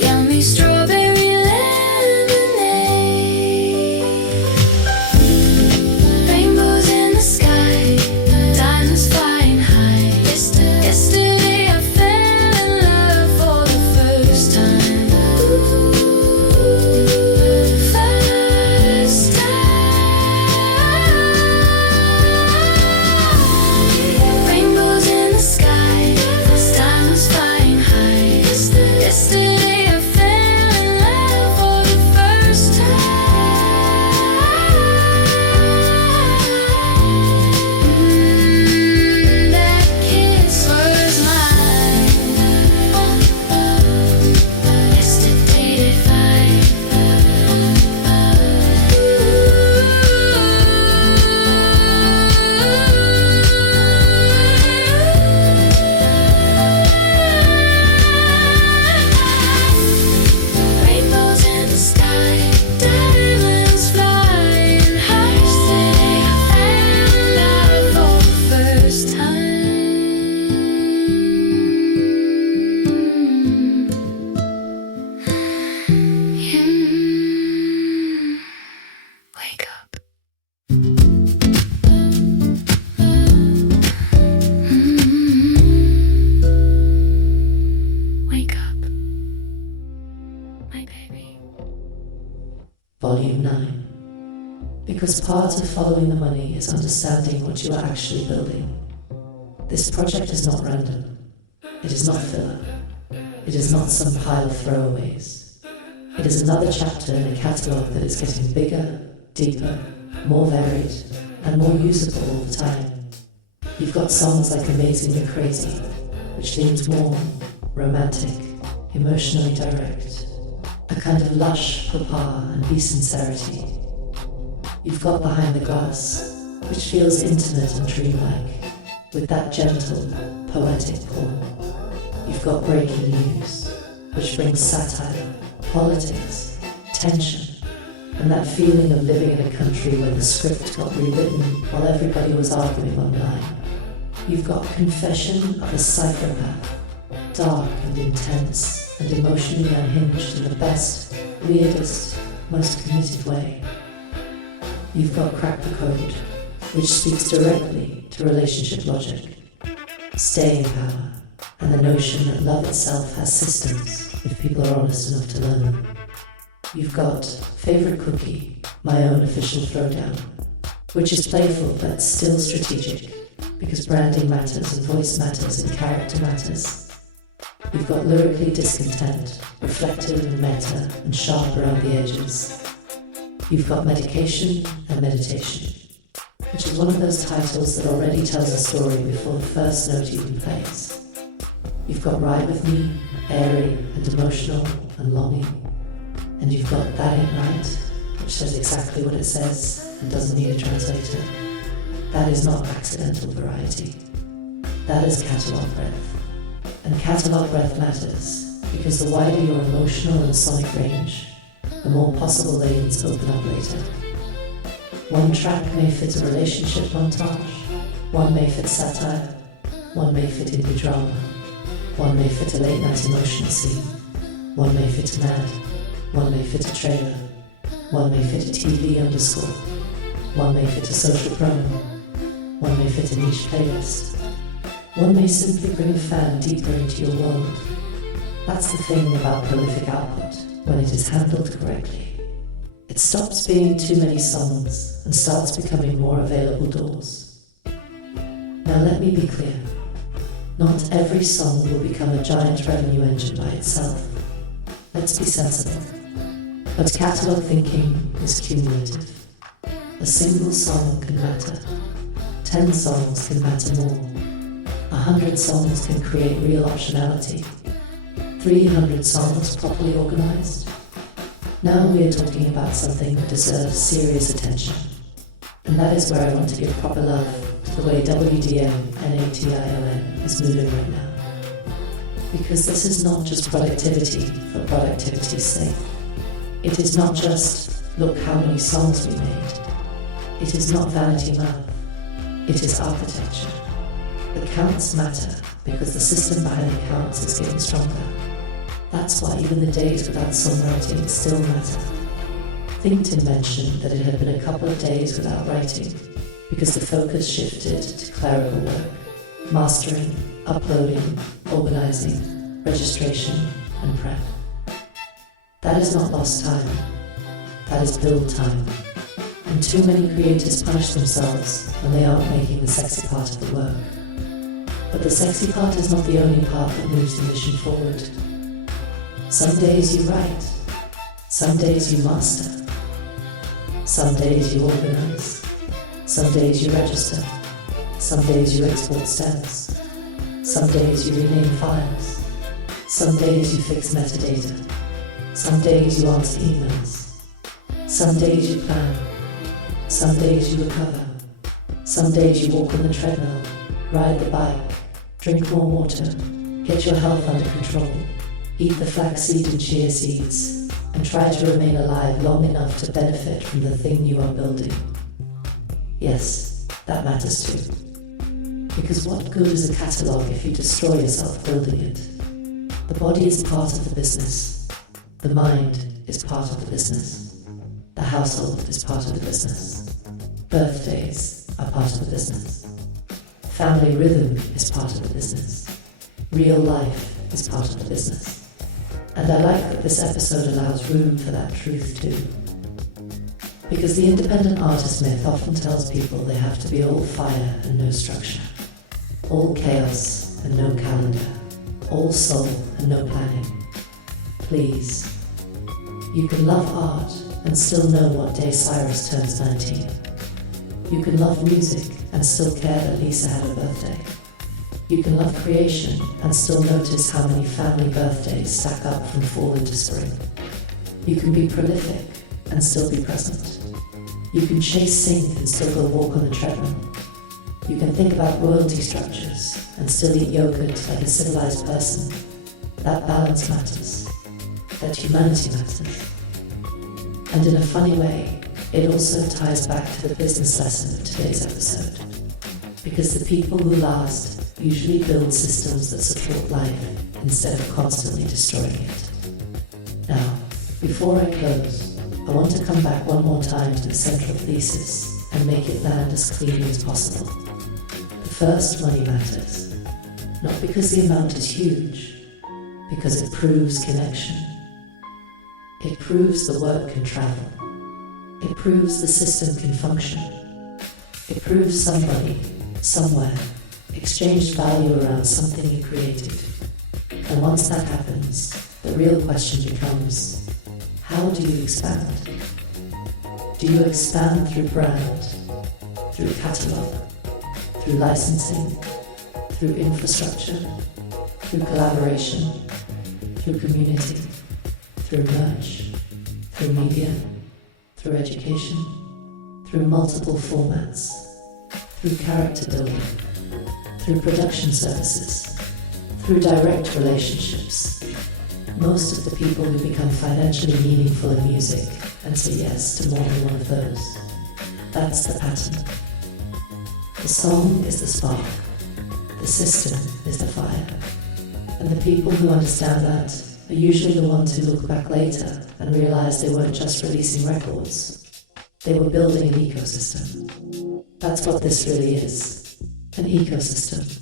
Yummy strawberry lemonade. Rainbows in the sky, diamonds flying high. Yesterday I fell in love for the first time. First time. Rainbows in the sky, diamonds flying high. Yesterday I fell in love for the first time. That kiss was mine. Yesterday divine. Rainbows in the sky, diamonds flying high. Yesterday I fell in love for the first time. Wake up. Wake up, my baby. Volume 9. Because part of following the money is understanding what you are actually building. This project is not random. It is not filler. It is not some pile of throwaways. It is another chapter in a catalogue that is getting bigger, deeper, more varied, and more usable all the time. You've got songs like Amazingly Crazy, which leans warm, romantic, emotionally direct, a kind of lush papa and be-sincerity. You've got Behind the Glass, which feels intimate and dreamlike, with that gentle, poetic pull. You've got Breaking News, which brings satire, politics, tension, and that feeling of living in a country where the script got rewritten while everybody was arguing online. You've got Confession of a Psychopath, dark and intense and emotionally unhinged in the best, weirdest, most committed way. You've got Crack the Code, which speaks directly to relationship logic, staying power, and the notion that love itself has systems if people are honest enough to learn them. You've got Favorite Cookie, my own official throwdown, which is playful but still strategic, because branding matters and voice matters and character matters. You've got Lyrically Discontent, reflective and meta and sharp around the edges. You've got Medication and Meditation, which is one of those titles that already tells a story before the first note even plays. You've got Ride With Me, airy and emotional and longing. And you've got That Ain't Right, which says exactly what it says and doesn't need a translator. That is not accidental variety. That is catalogue breadth. And catalogue breadth matters because the wider your emotional and sonic range, the more possible lanes open up later. One track may fit a relationship montage, one may fit satire, one may fit indie drama, one may fit a late night emotional scene, one may fit a mad, one may fit a trailer, one may fit a TV underscore, one may fit a social promo, one may fit a niche playlist, one may simply bring a fan deeper into your world. That's the thing about prolific output when it is handled correctly. It stops being too many songs and starts becoming more available doors. Now let me be clear. Not every song will become a giant revenue engine by itself. Let's be sensible. But catalogue thinking is cumulative. A single song can matter. 10 songs can matter more. 100 songs can create real optionality. 300 songs properly organized. Now we are talking about something that deserves serious attention. And that is where I want to give proper love to the way WDM is moving right now. Because this is not just productivity for productivity's sake. It is not just, look how many songs we made. It is not vanity math. It is architecture. The counts matter because the system behind the counts is getting stronger. That's why even the days without songwriting still matter. Thinkton mentioned that it had been a couple of days without writing because the focus shifted to clerical work, mastering, uploading, organizing, registration, and prep. That is not lost time. That is build time. And too many creators punish themselves when they aren't making the sexy part of the work. But the sexy part is not the only part that moves the mission forward. Some days you write. Some days you master. Some days you organize. Some days you register. Some days you export stems. Some days you rename files. Some days you fix metadata. Some days you answer emails. Some days you plan. Some days you recover. Some days you walk on the treadmill, ride the bike, drink more water, get your health under control, eat the flaxseed and chia seeds, and try to remain alive long enough to benefit from the thing you are building. Yes, that matters too. Because what good is a catalogue if you destroy yourself building it? The body is part of the business. The mind is part of the business. The household is part of the business. Birthdays are part of the business. Family rhythm is part of the business. Real life is part of the business. And I like that this episode allows room for that truth too. Because the independent artist myth often tells people they have to be all fire and no structure. All chaos and no calendar. All soul and no planning. Please. You can love art and still know what day Cyrus turns 19. You can love music and still care that Lisa had a birthday. You can love creation and still notice how many family birthdays stack up from fall into spring. You can be prolific and still be present. You can chase sync and still go walk on the treadmill. You can think about royalty structures and still eat yogurt like a civilized person. That balance matters. That humanity matters. And in a funny way, it also ties back to the business lesson of today's episode. Because the people who last usually build systems that support life instead of constantly destroying it. Now, before I close, I want to come back one more time to the central thesis and make it land as cleanly as possible. The first, money matters. Not because the amount is huge, because it proves connection. It proves the work can travel. It proves the system can function. It proves somebody, somewhere, exchanged value around something you created. And once that happens, the real question becomes, how do you expand? Do you expand through brand, through catalogue, through licensing, through infrastructure, through collaboration, through community, through merch, through media, through education, through multiple formats, through character building, through production services, through direct relationships? Most of the people who become financially meaningful in music and say yes to more than one of those. That's the pattern. The song is the spark. The system is the fire. And the people who understand that are usually the ones who look back later and realize they weren't just releasing records. They were building an ecosystem. That's what this really is. An ecosystem.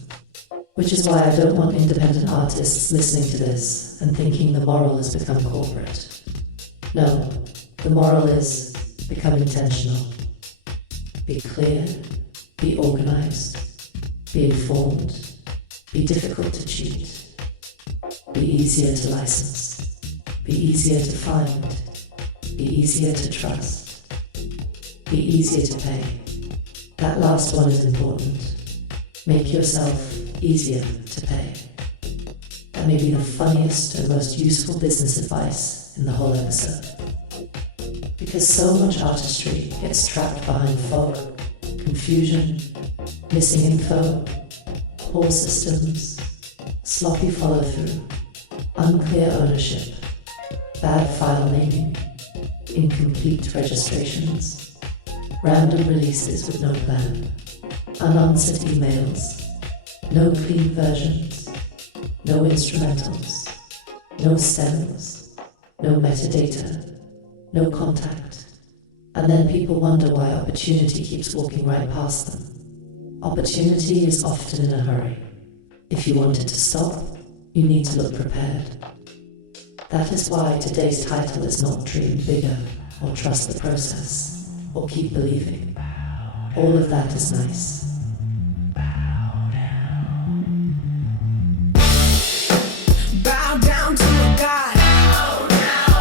Which is why I don't want independent artists listening to this and thinking the moral has become corporate. No, The moral is become intentional. Be clear, be organized, be informed, be difficult to cheat, be easier to license, be easier to find, be easier to trust, be easier to pay. That last one is important. Make yourself easier to pay. That may be the funniest and most useful business advice in the whole episode. Because so much artistry gets trapped behind fog, confusion, missing info, poor systems, sloppy follow-through, unclear ownership, bad file naming, incomplete registrations, random releases with no plan, unanswered emails, no clean versions, no instrumentals, no stems, no metadata, no contact. And then people wonder why opportunity keeps walking right past them. Opportunity is often in a hurry. If you want it to stop, you need to look prepared. That is why today's title is not Dream Bigger, or Trust the Process, or Keep Believing. All of that is nice. Bow down to a god.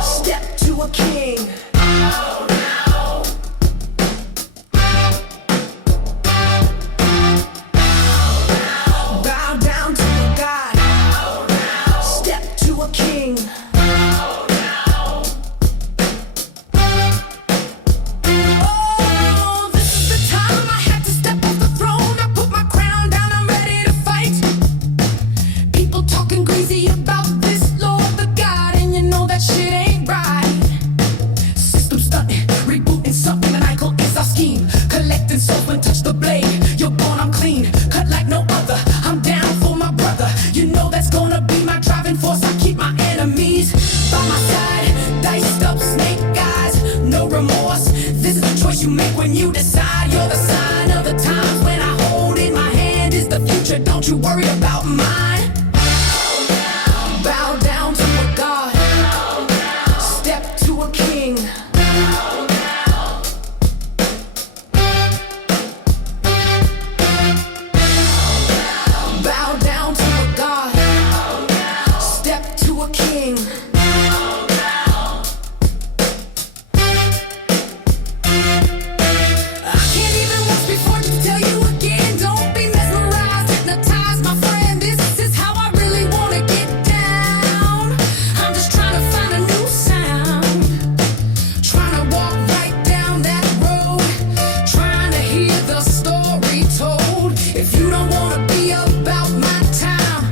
Step to a king. Bow down to a god. Step to a king. Oh, this is the time I had to step off the throne. I put my crown down, I'm ready to fight. People talking crazy about this Lord the God, and you know that shit ain't right. System stunting, rebooting something maniacal is our scheme. Collecting soap and touch the blade. You're born, I'm clean, cut like no other. I'm down for my brother. You know that's gonna be my driving force. I keep my enemies by my side. Diced up snake eyes, no remorse. This is the choice you make when you decide. You're the sign of the times. When I hold in my hand is the future. Don't you worry about mine. Bow down to a god. Step to a king. Bow down to a god. Step to a king. I can't even once before to tell you again. Don't be mesmerized, hypnotized, my friend. This is how I really wanna get down. I'm just trying to find a new sound. Trying to walk right down that road. Trying to hear the story told. If you don't wanna be about my time,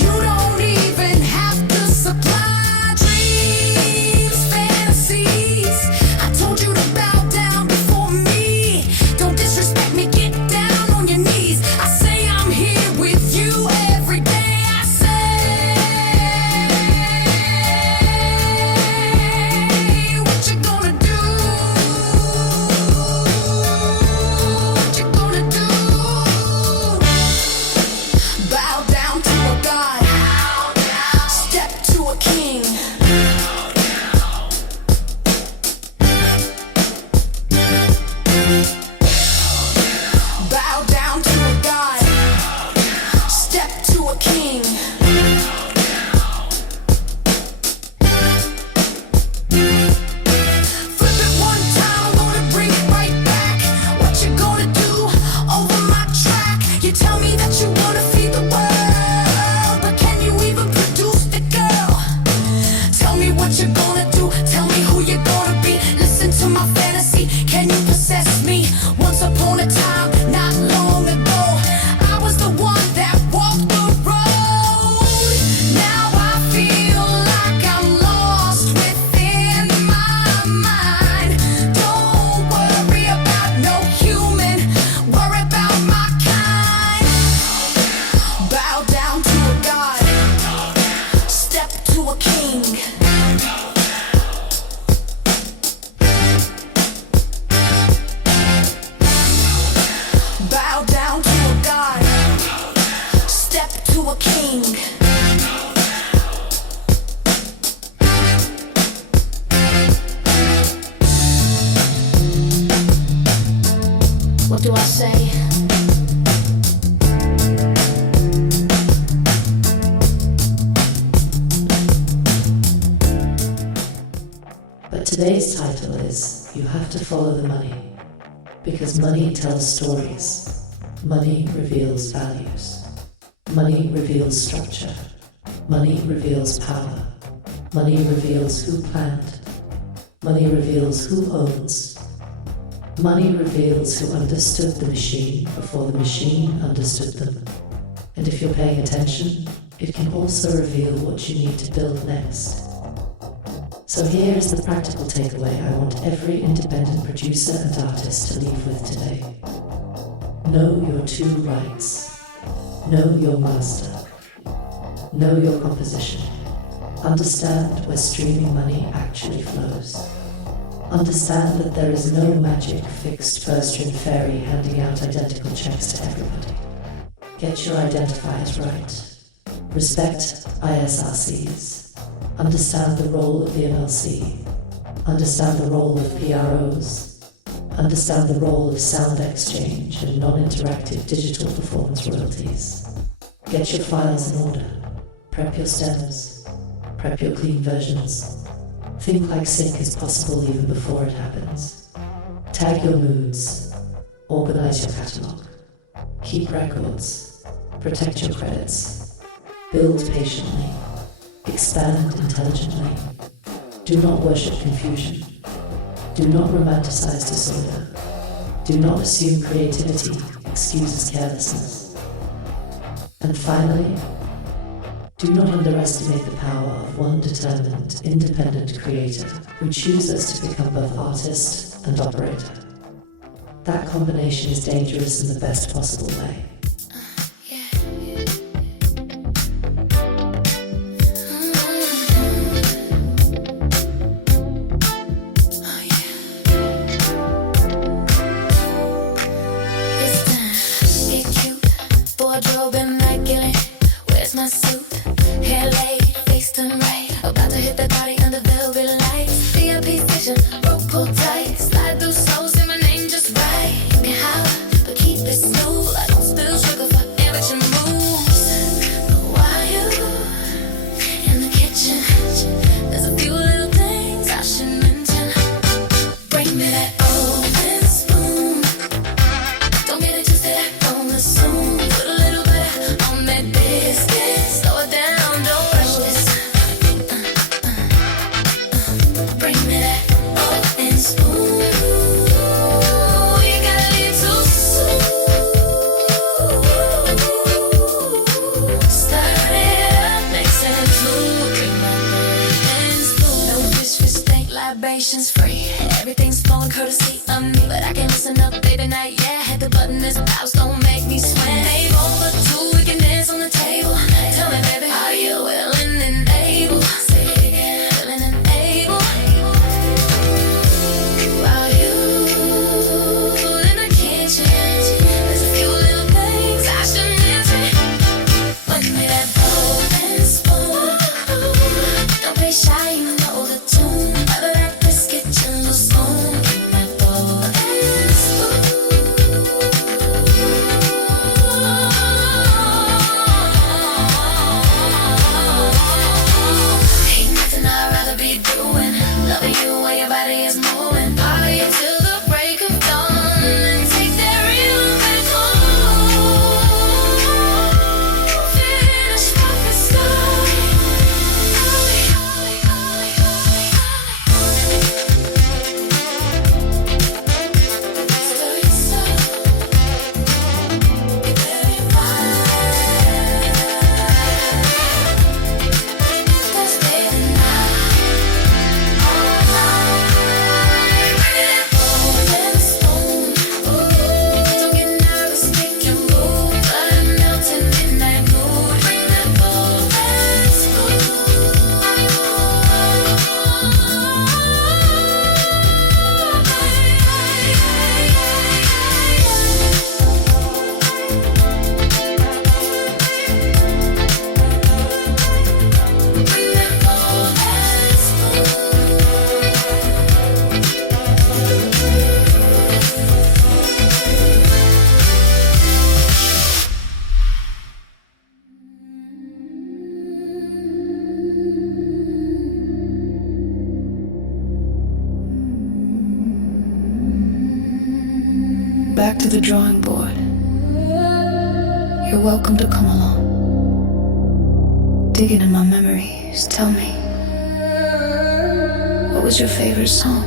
you don't even have to supply dreams, fantasies. I told you to bow down before me. Don't disrespect me, get down on your knees. I say I'm here with you every day. I say, what you gonna do? What you gonna do? Bow down to a god. Step to a king. Bow down to a god. Step to a king. Flip it one time, I'm gonna bring it right back. What you gonna do over my track? You tell me that you wanna feed the world, but can you even produce the girl? Tell me what you're gonna do, tell me who you're gonna be. Listen to my fantasy, can you possess me? Once upon a time, not long ago, I was the one that walked the road. Now I feel like I'm lost within my mind. Don't worry about no human, worry about my kind. Bow down to a god. Step to a king. Bow down to a god. Step to a king. say. But today's title is You Have to Follow the Money, because money tells stories. Money reveals values. Money reveals structure. Money reveals power. Money reveals who planned. Money reveals who owns. Money reveals who understood the machine before the machine understood them. And if you're paying attention, it can also reveal what you need to build next. So here is the practical takeaway I want every independent producer and artist to leave with today. Know your two rights. Know your master. Know your composition. Understand where streaming money actually flows. Understand that there is no magic fixed first-string fairy handing out identical checks to everybody. Get your identifiers right. Respect ISRCs. Understand the role of the MLC. Understand the role of PROs. Understand the role of sound exchange and non-interactive digital performance royalties. Get your files in order. Prep your stems. Prep your clean versions. Think like sync is possible even before it happens. Tag your moods. Organize your catalog. Keep records. Protect your credits. Build patiently. Expand intelligently. Do not worship confusion. Do not romanticize disorder. Do not assume creativity excuses carelessness. And finally, do not underestimate the power of one determined, independent creator who chooses to become both artist and operator. That combination is dangerous in the best possible way. Free. Everything's flowing courtesy of me, but I can't listen up, baby, not yet. Hit the button, this house don't make me sweat. Name over two, we can dance on the table. Tell me, baby, are you willing and able? Say it again, willing and able. Are you in the kitchen? There's a few little things I should mention. Bring me that bowl and spoon. Don't be shy, you know the tune. to the drawing board. You're welcome to come along. Digging in my memories, tell me, what was your favorite song?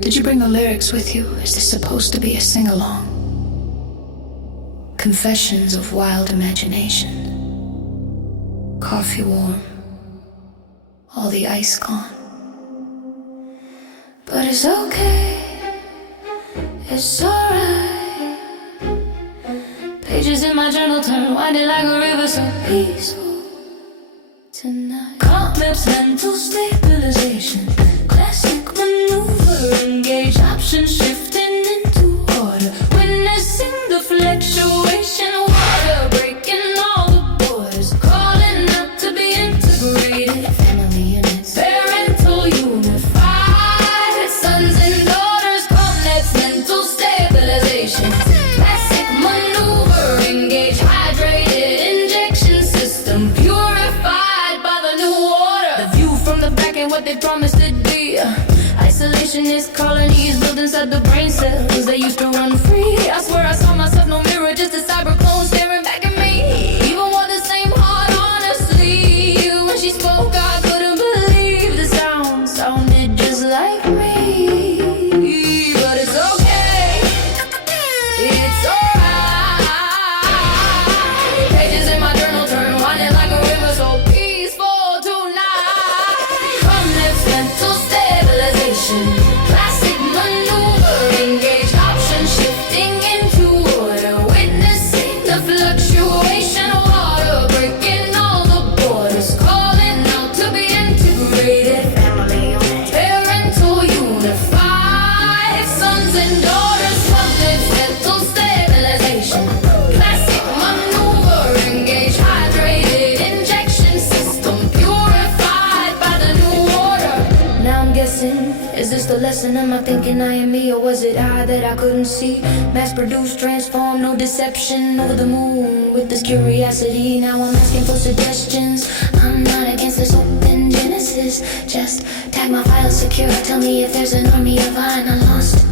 Did you bring the lyrics with you? Is this supposed to be a sing-along? Confessions of wild imagination. Coffee warm, all the ice gone. But it's okay, it's alright. Pages in my journal turn winding like a river, so peaceful tonight. Complex mental stabilization, classic maneuver, engage options shifting into order, witnessing the fluctuation, water breaking all the borders, calling out to be integrated, family units, parental unified, sons and daughters, complex mental stabilization, classic maneuver, engage hydrated injection system, purified by the new order. The view from the back ain't what they promised it'd be. Isolationist colonies built inside the brain cells. They used to run free. I swear I saw myself, no mirror, just a cyber clone staring back at me. Even wore the same heart, honestly. When she spoke, I couldn't believe the sound sounded just like me. But it's okay, it's alright. Pages in my journal turn winding like a river, so peaceful tonight. Complex mental stabilization, classic maneuver, engage option shifting into order, witnessing the fluctuation, water breaking all the borders, calling out to be integrated, family unit, parental unified, sons and daughters, complex mental stabilization, classic maneuver, engage hydrated injection system, purified by the new order. Now I'm guessing, is this the lesson? Am I thinking I am me, or was it I that I couldn't see? Mass produced, transformed, no deception, over the moon with this curiosity. Now I'm asking for suggestions. I'm not against this open genesis. Just tag my file secure. Tell me if there's an army of mine I lost,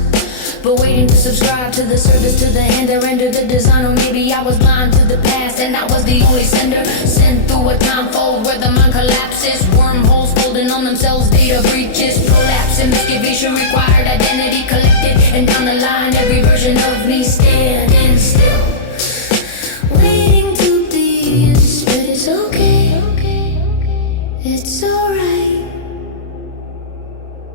but waiting to subscribe to the service, to the hand that rendered the design. Or maybe I was blind to the past and I was the only sender, sent through a time fold where the mind collapses, wormholes folding on themselves, data breaches, prolapse and excavation required, identity collected, and down the line every version of me standing still, waiting to be understood. It's okay, it's alright.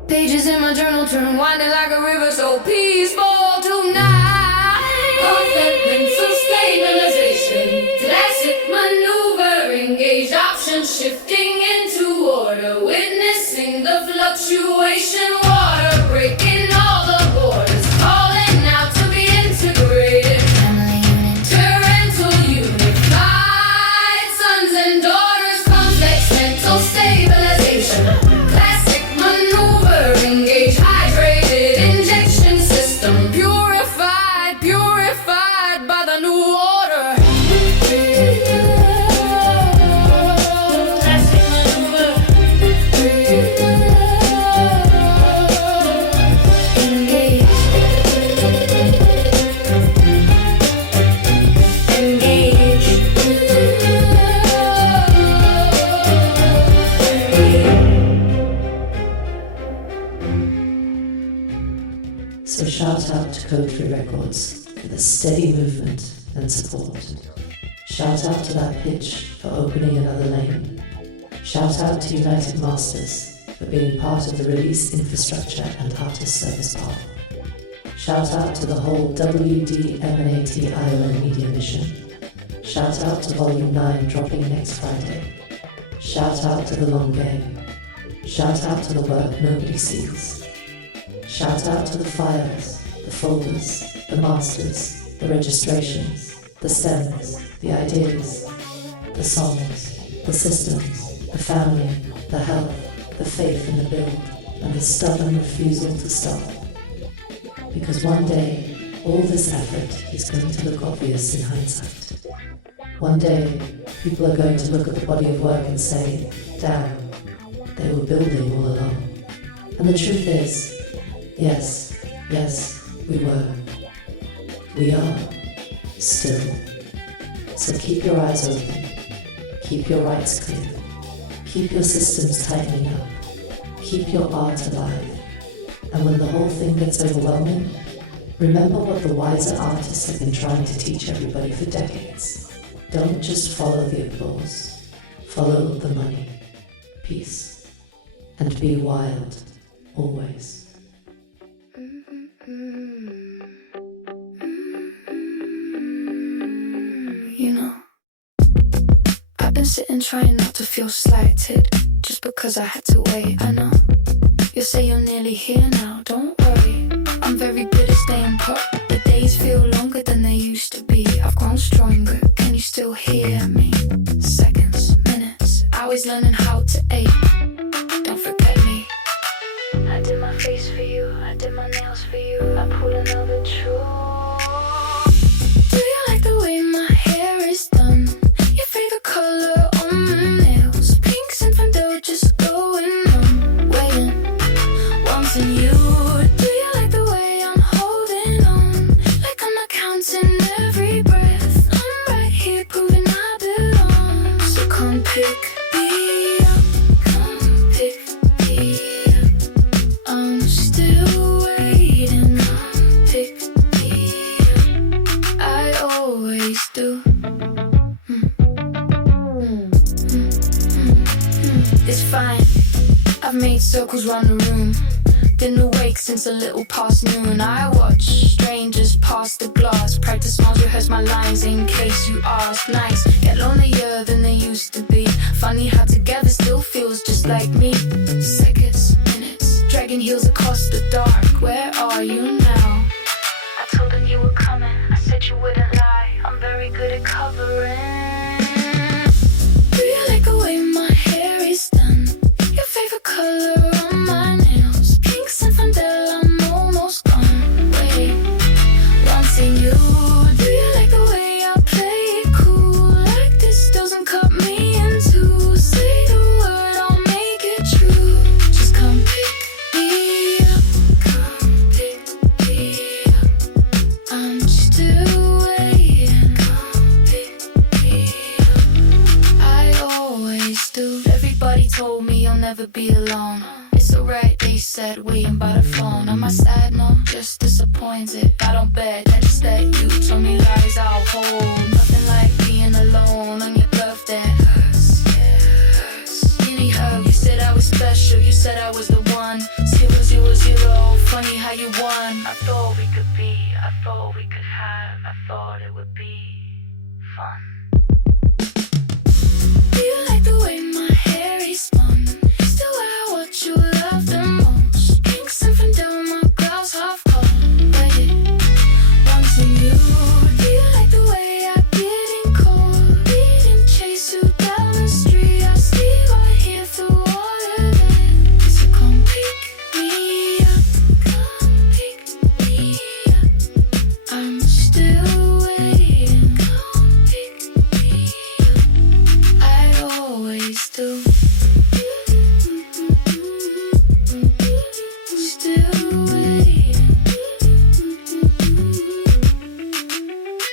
Pages in my journal turn winding like a river, so peaceful tonight. Perfect mental stabilization, classic maneuver, engage options shifting into order, witnessing the fluctuation, water breaking all the borders, calling out to be integrated, family unit, parental unified, sons and daughters, complex mental stabilization, classic maneuver, engage hydrated injection system, purified by the new order. Classic maneuver, engage, So shout out to Code Free Records for the steady movement and support. Shout out to that pitch for opening another lane. Shout out to United Masters for being part of the release infrastructure and artist service path. Shout out to the whole WDMNAT Iowa Media Mission. Shout out to Volume 9 dropping next Friday. Shout out to the long game. Shout out to the work nobody sees. Shout out to the files, the folders, the masters, the registrations, the stems, the ideas, the songs, the systems, the family, the health, the faith in the build, and the stubborn refusal to stop. Because one day, all this effort is going to look obvious in hindsight. One day, people are going to look at the body of work and say, damn, they were building all along. And the truth is, yes, we were. We are still. So keep your eyes open. Keep your rights clear. Keep your systems tightening up. Keep your art alive. And when the whole thing gets overwhelming, remember what the wiser artists have been trying to teach everybody for decades. Don't just follow the applause. Follow the money. Peace. And be wild, always. You know, I've been sitting trying not to feel slighted just because I had to wait. I know you say you're nearly here now, don't worry. I'm very good at staying put. The days feel longer than they used to be. I've grown stronger, can you still hear me? Seconds, minutes, hours learning how to ache. Don't forget me. I did my face for you, I did my nails for you, I pulled another true. Do you like the way my hair is done? Your favorite color on my nails, pinks and Fandel just going on, waiting, wanting you. Do you like the way I'm holding on, like I'm not counting every breath? I'm right here proving I belong. So come pick me up, come pick me up. I'm still waiting, come pick me up. I always do. It's fine, I've made circles round the room. Been awake since a little past noon. I watch strangers pass the glass, practice smiles, rehearse my lines in case you ask. Nice, get lonelier than they used to be. Funny how together still feels just like me. Seconds, minutes, dragging heels across the dark. Where are you now? I told them you were coming, I said you wouldn't lie. I'm very good at covering. Do you like the way my hair is done? Your favorite color on my nails, pinks and Fandel, I'm almost gone. Wait, wanting you. Do you like the way I play it cool? Like this doesn't cut me in two. Say the word, I'll make it true. Just come pick me up, come pick me up. I'm still waiting, come pick me up. I always do. Everybody told me I'll never be alone. It's alright, they said, waiting by the phone. Am I sad? No, just disappointed. I don't bet, I just that you told me lies I'll hold. Nothing like being alone on your birthday. Hurts, yeah, hurts. Give me hug, you said I was special, you said I was the one. 000, funny how you won. I thought we could be, I thought we could have, I thought it would be fun. Do you like the way my hair is spun? Still I watch you love the most. Pinks and Fandel, my brows half gone. Wait, wanting you. Do you like the way I get in cold? Didn't chase you down the street. I see right here through all of it. So come pick me up, come pick me up. I'm still waiting, come pick me up. I always do. Still waiting,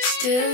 still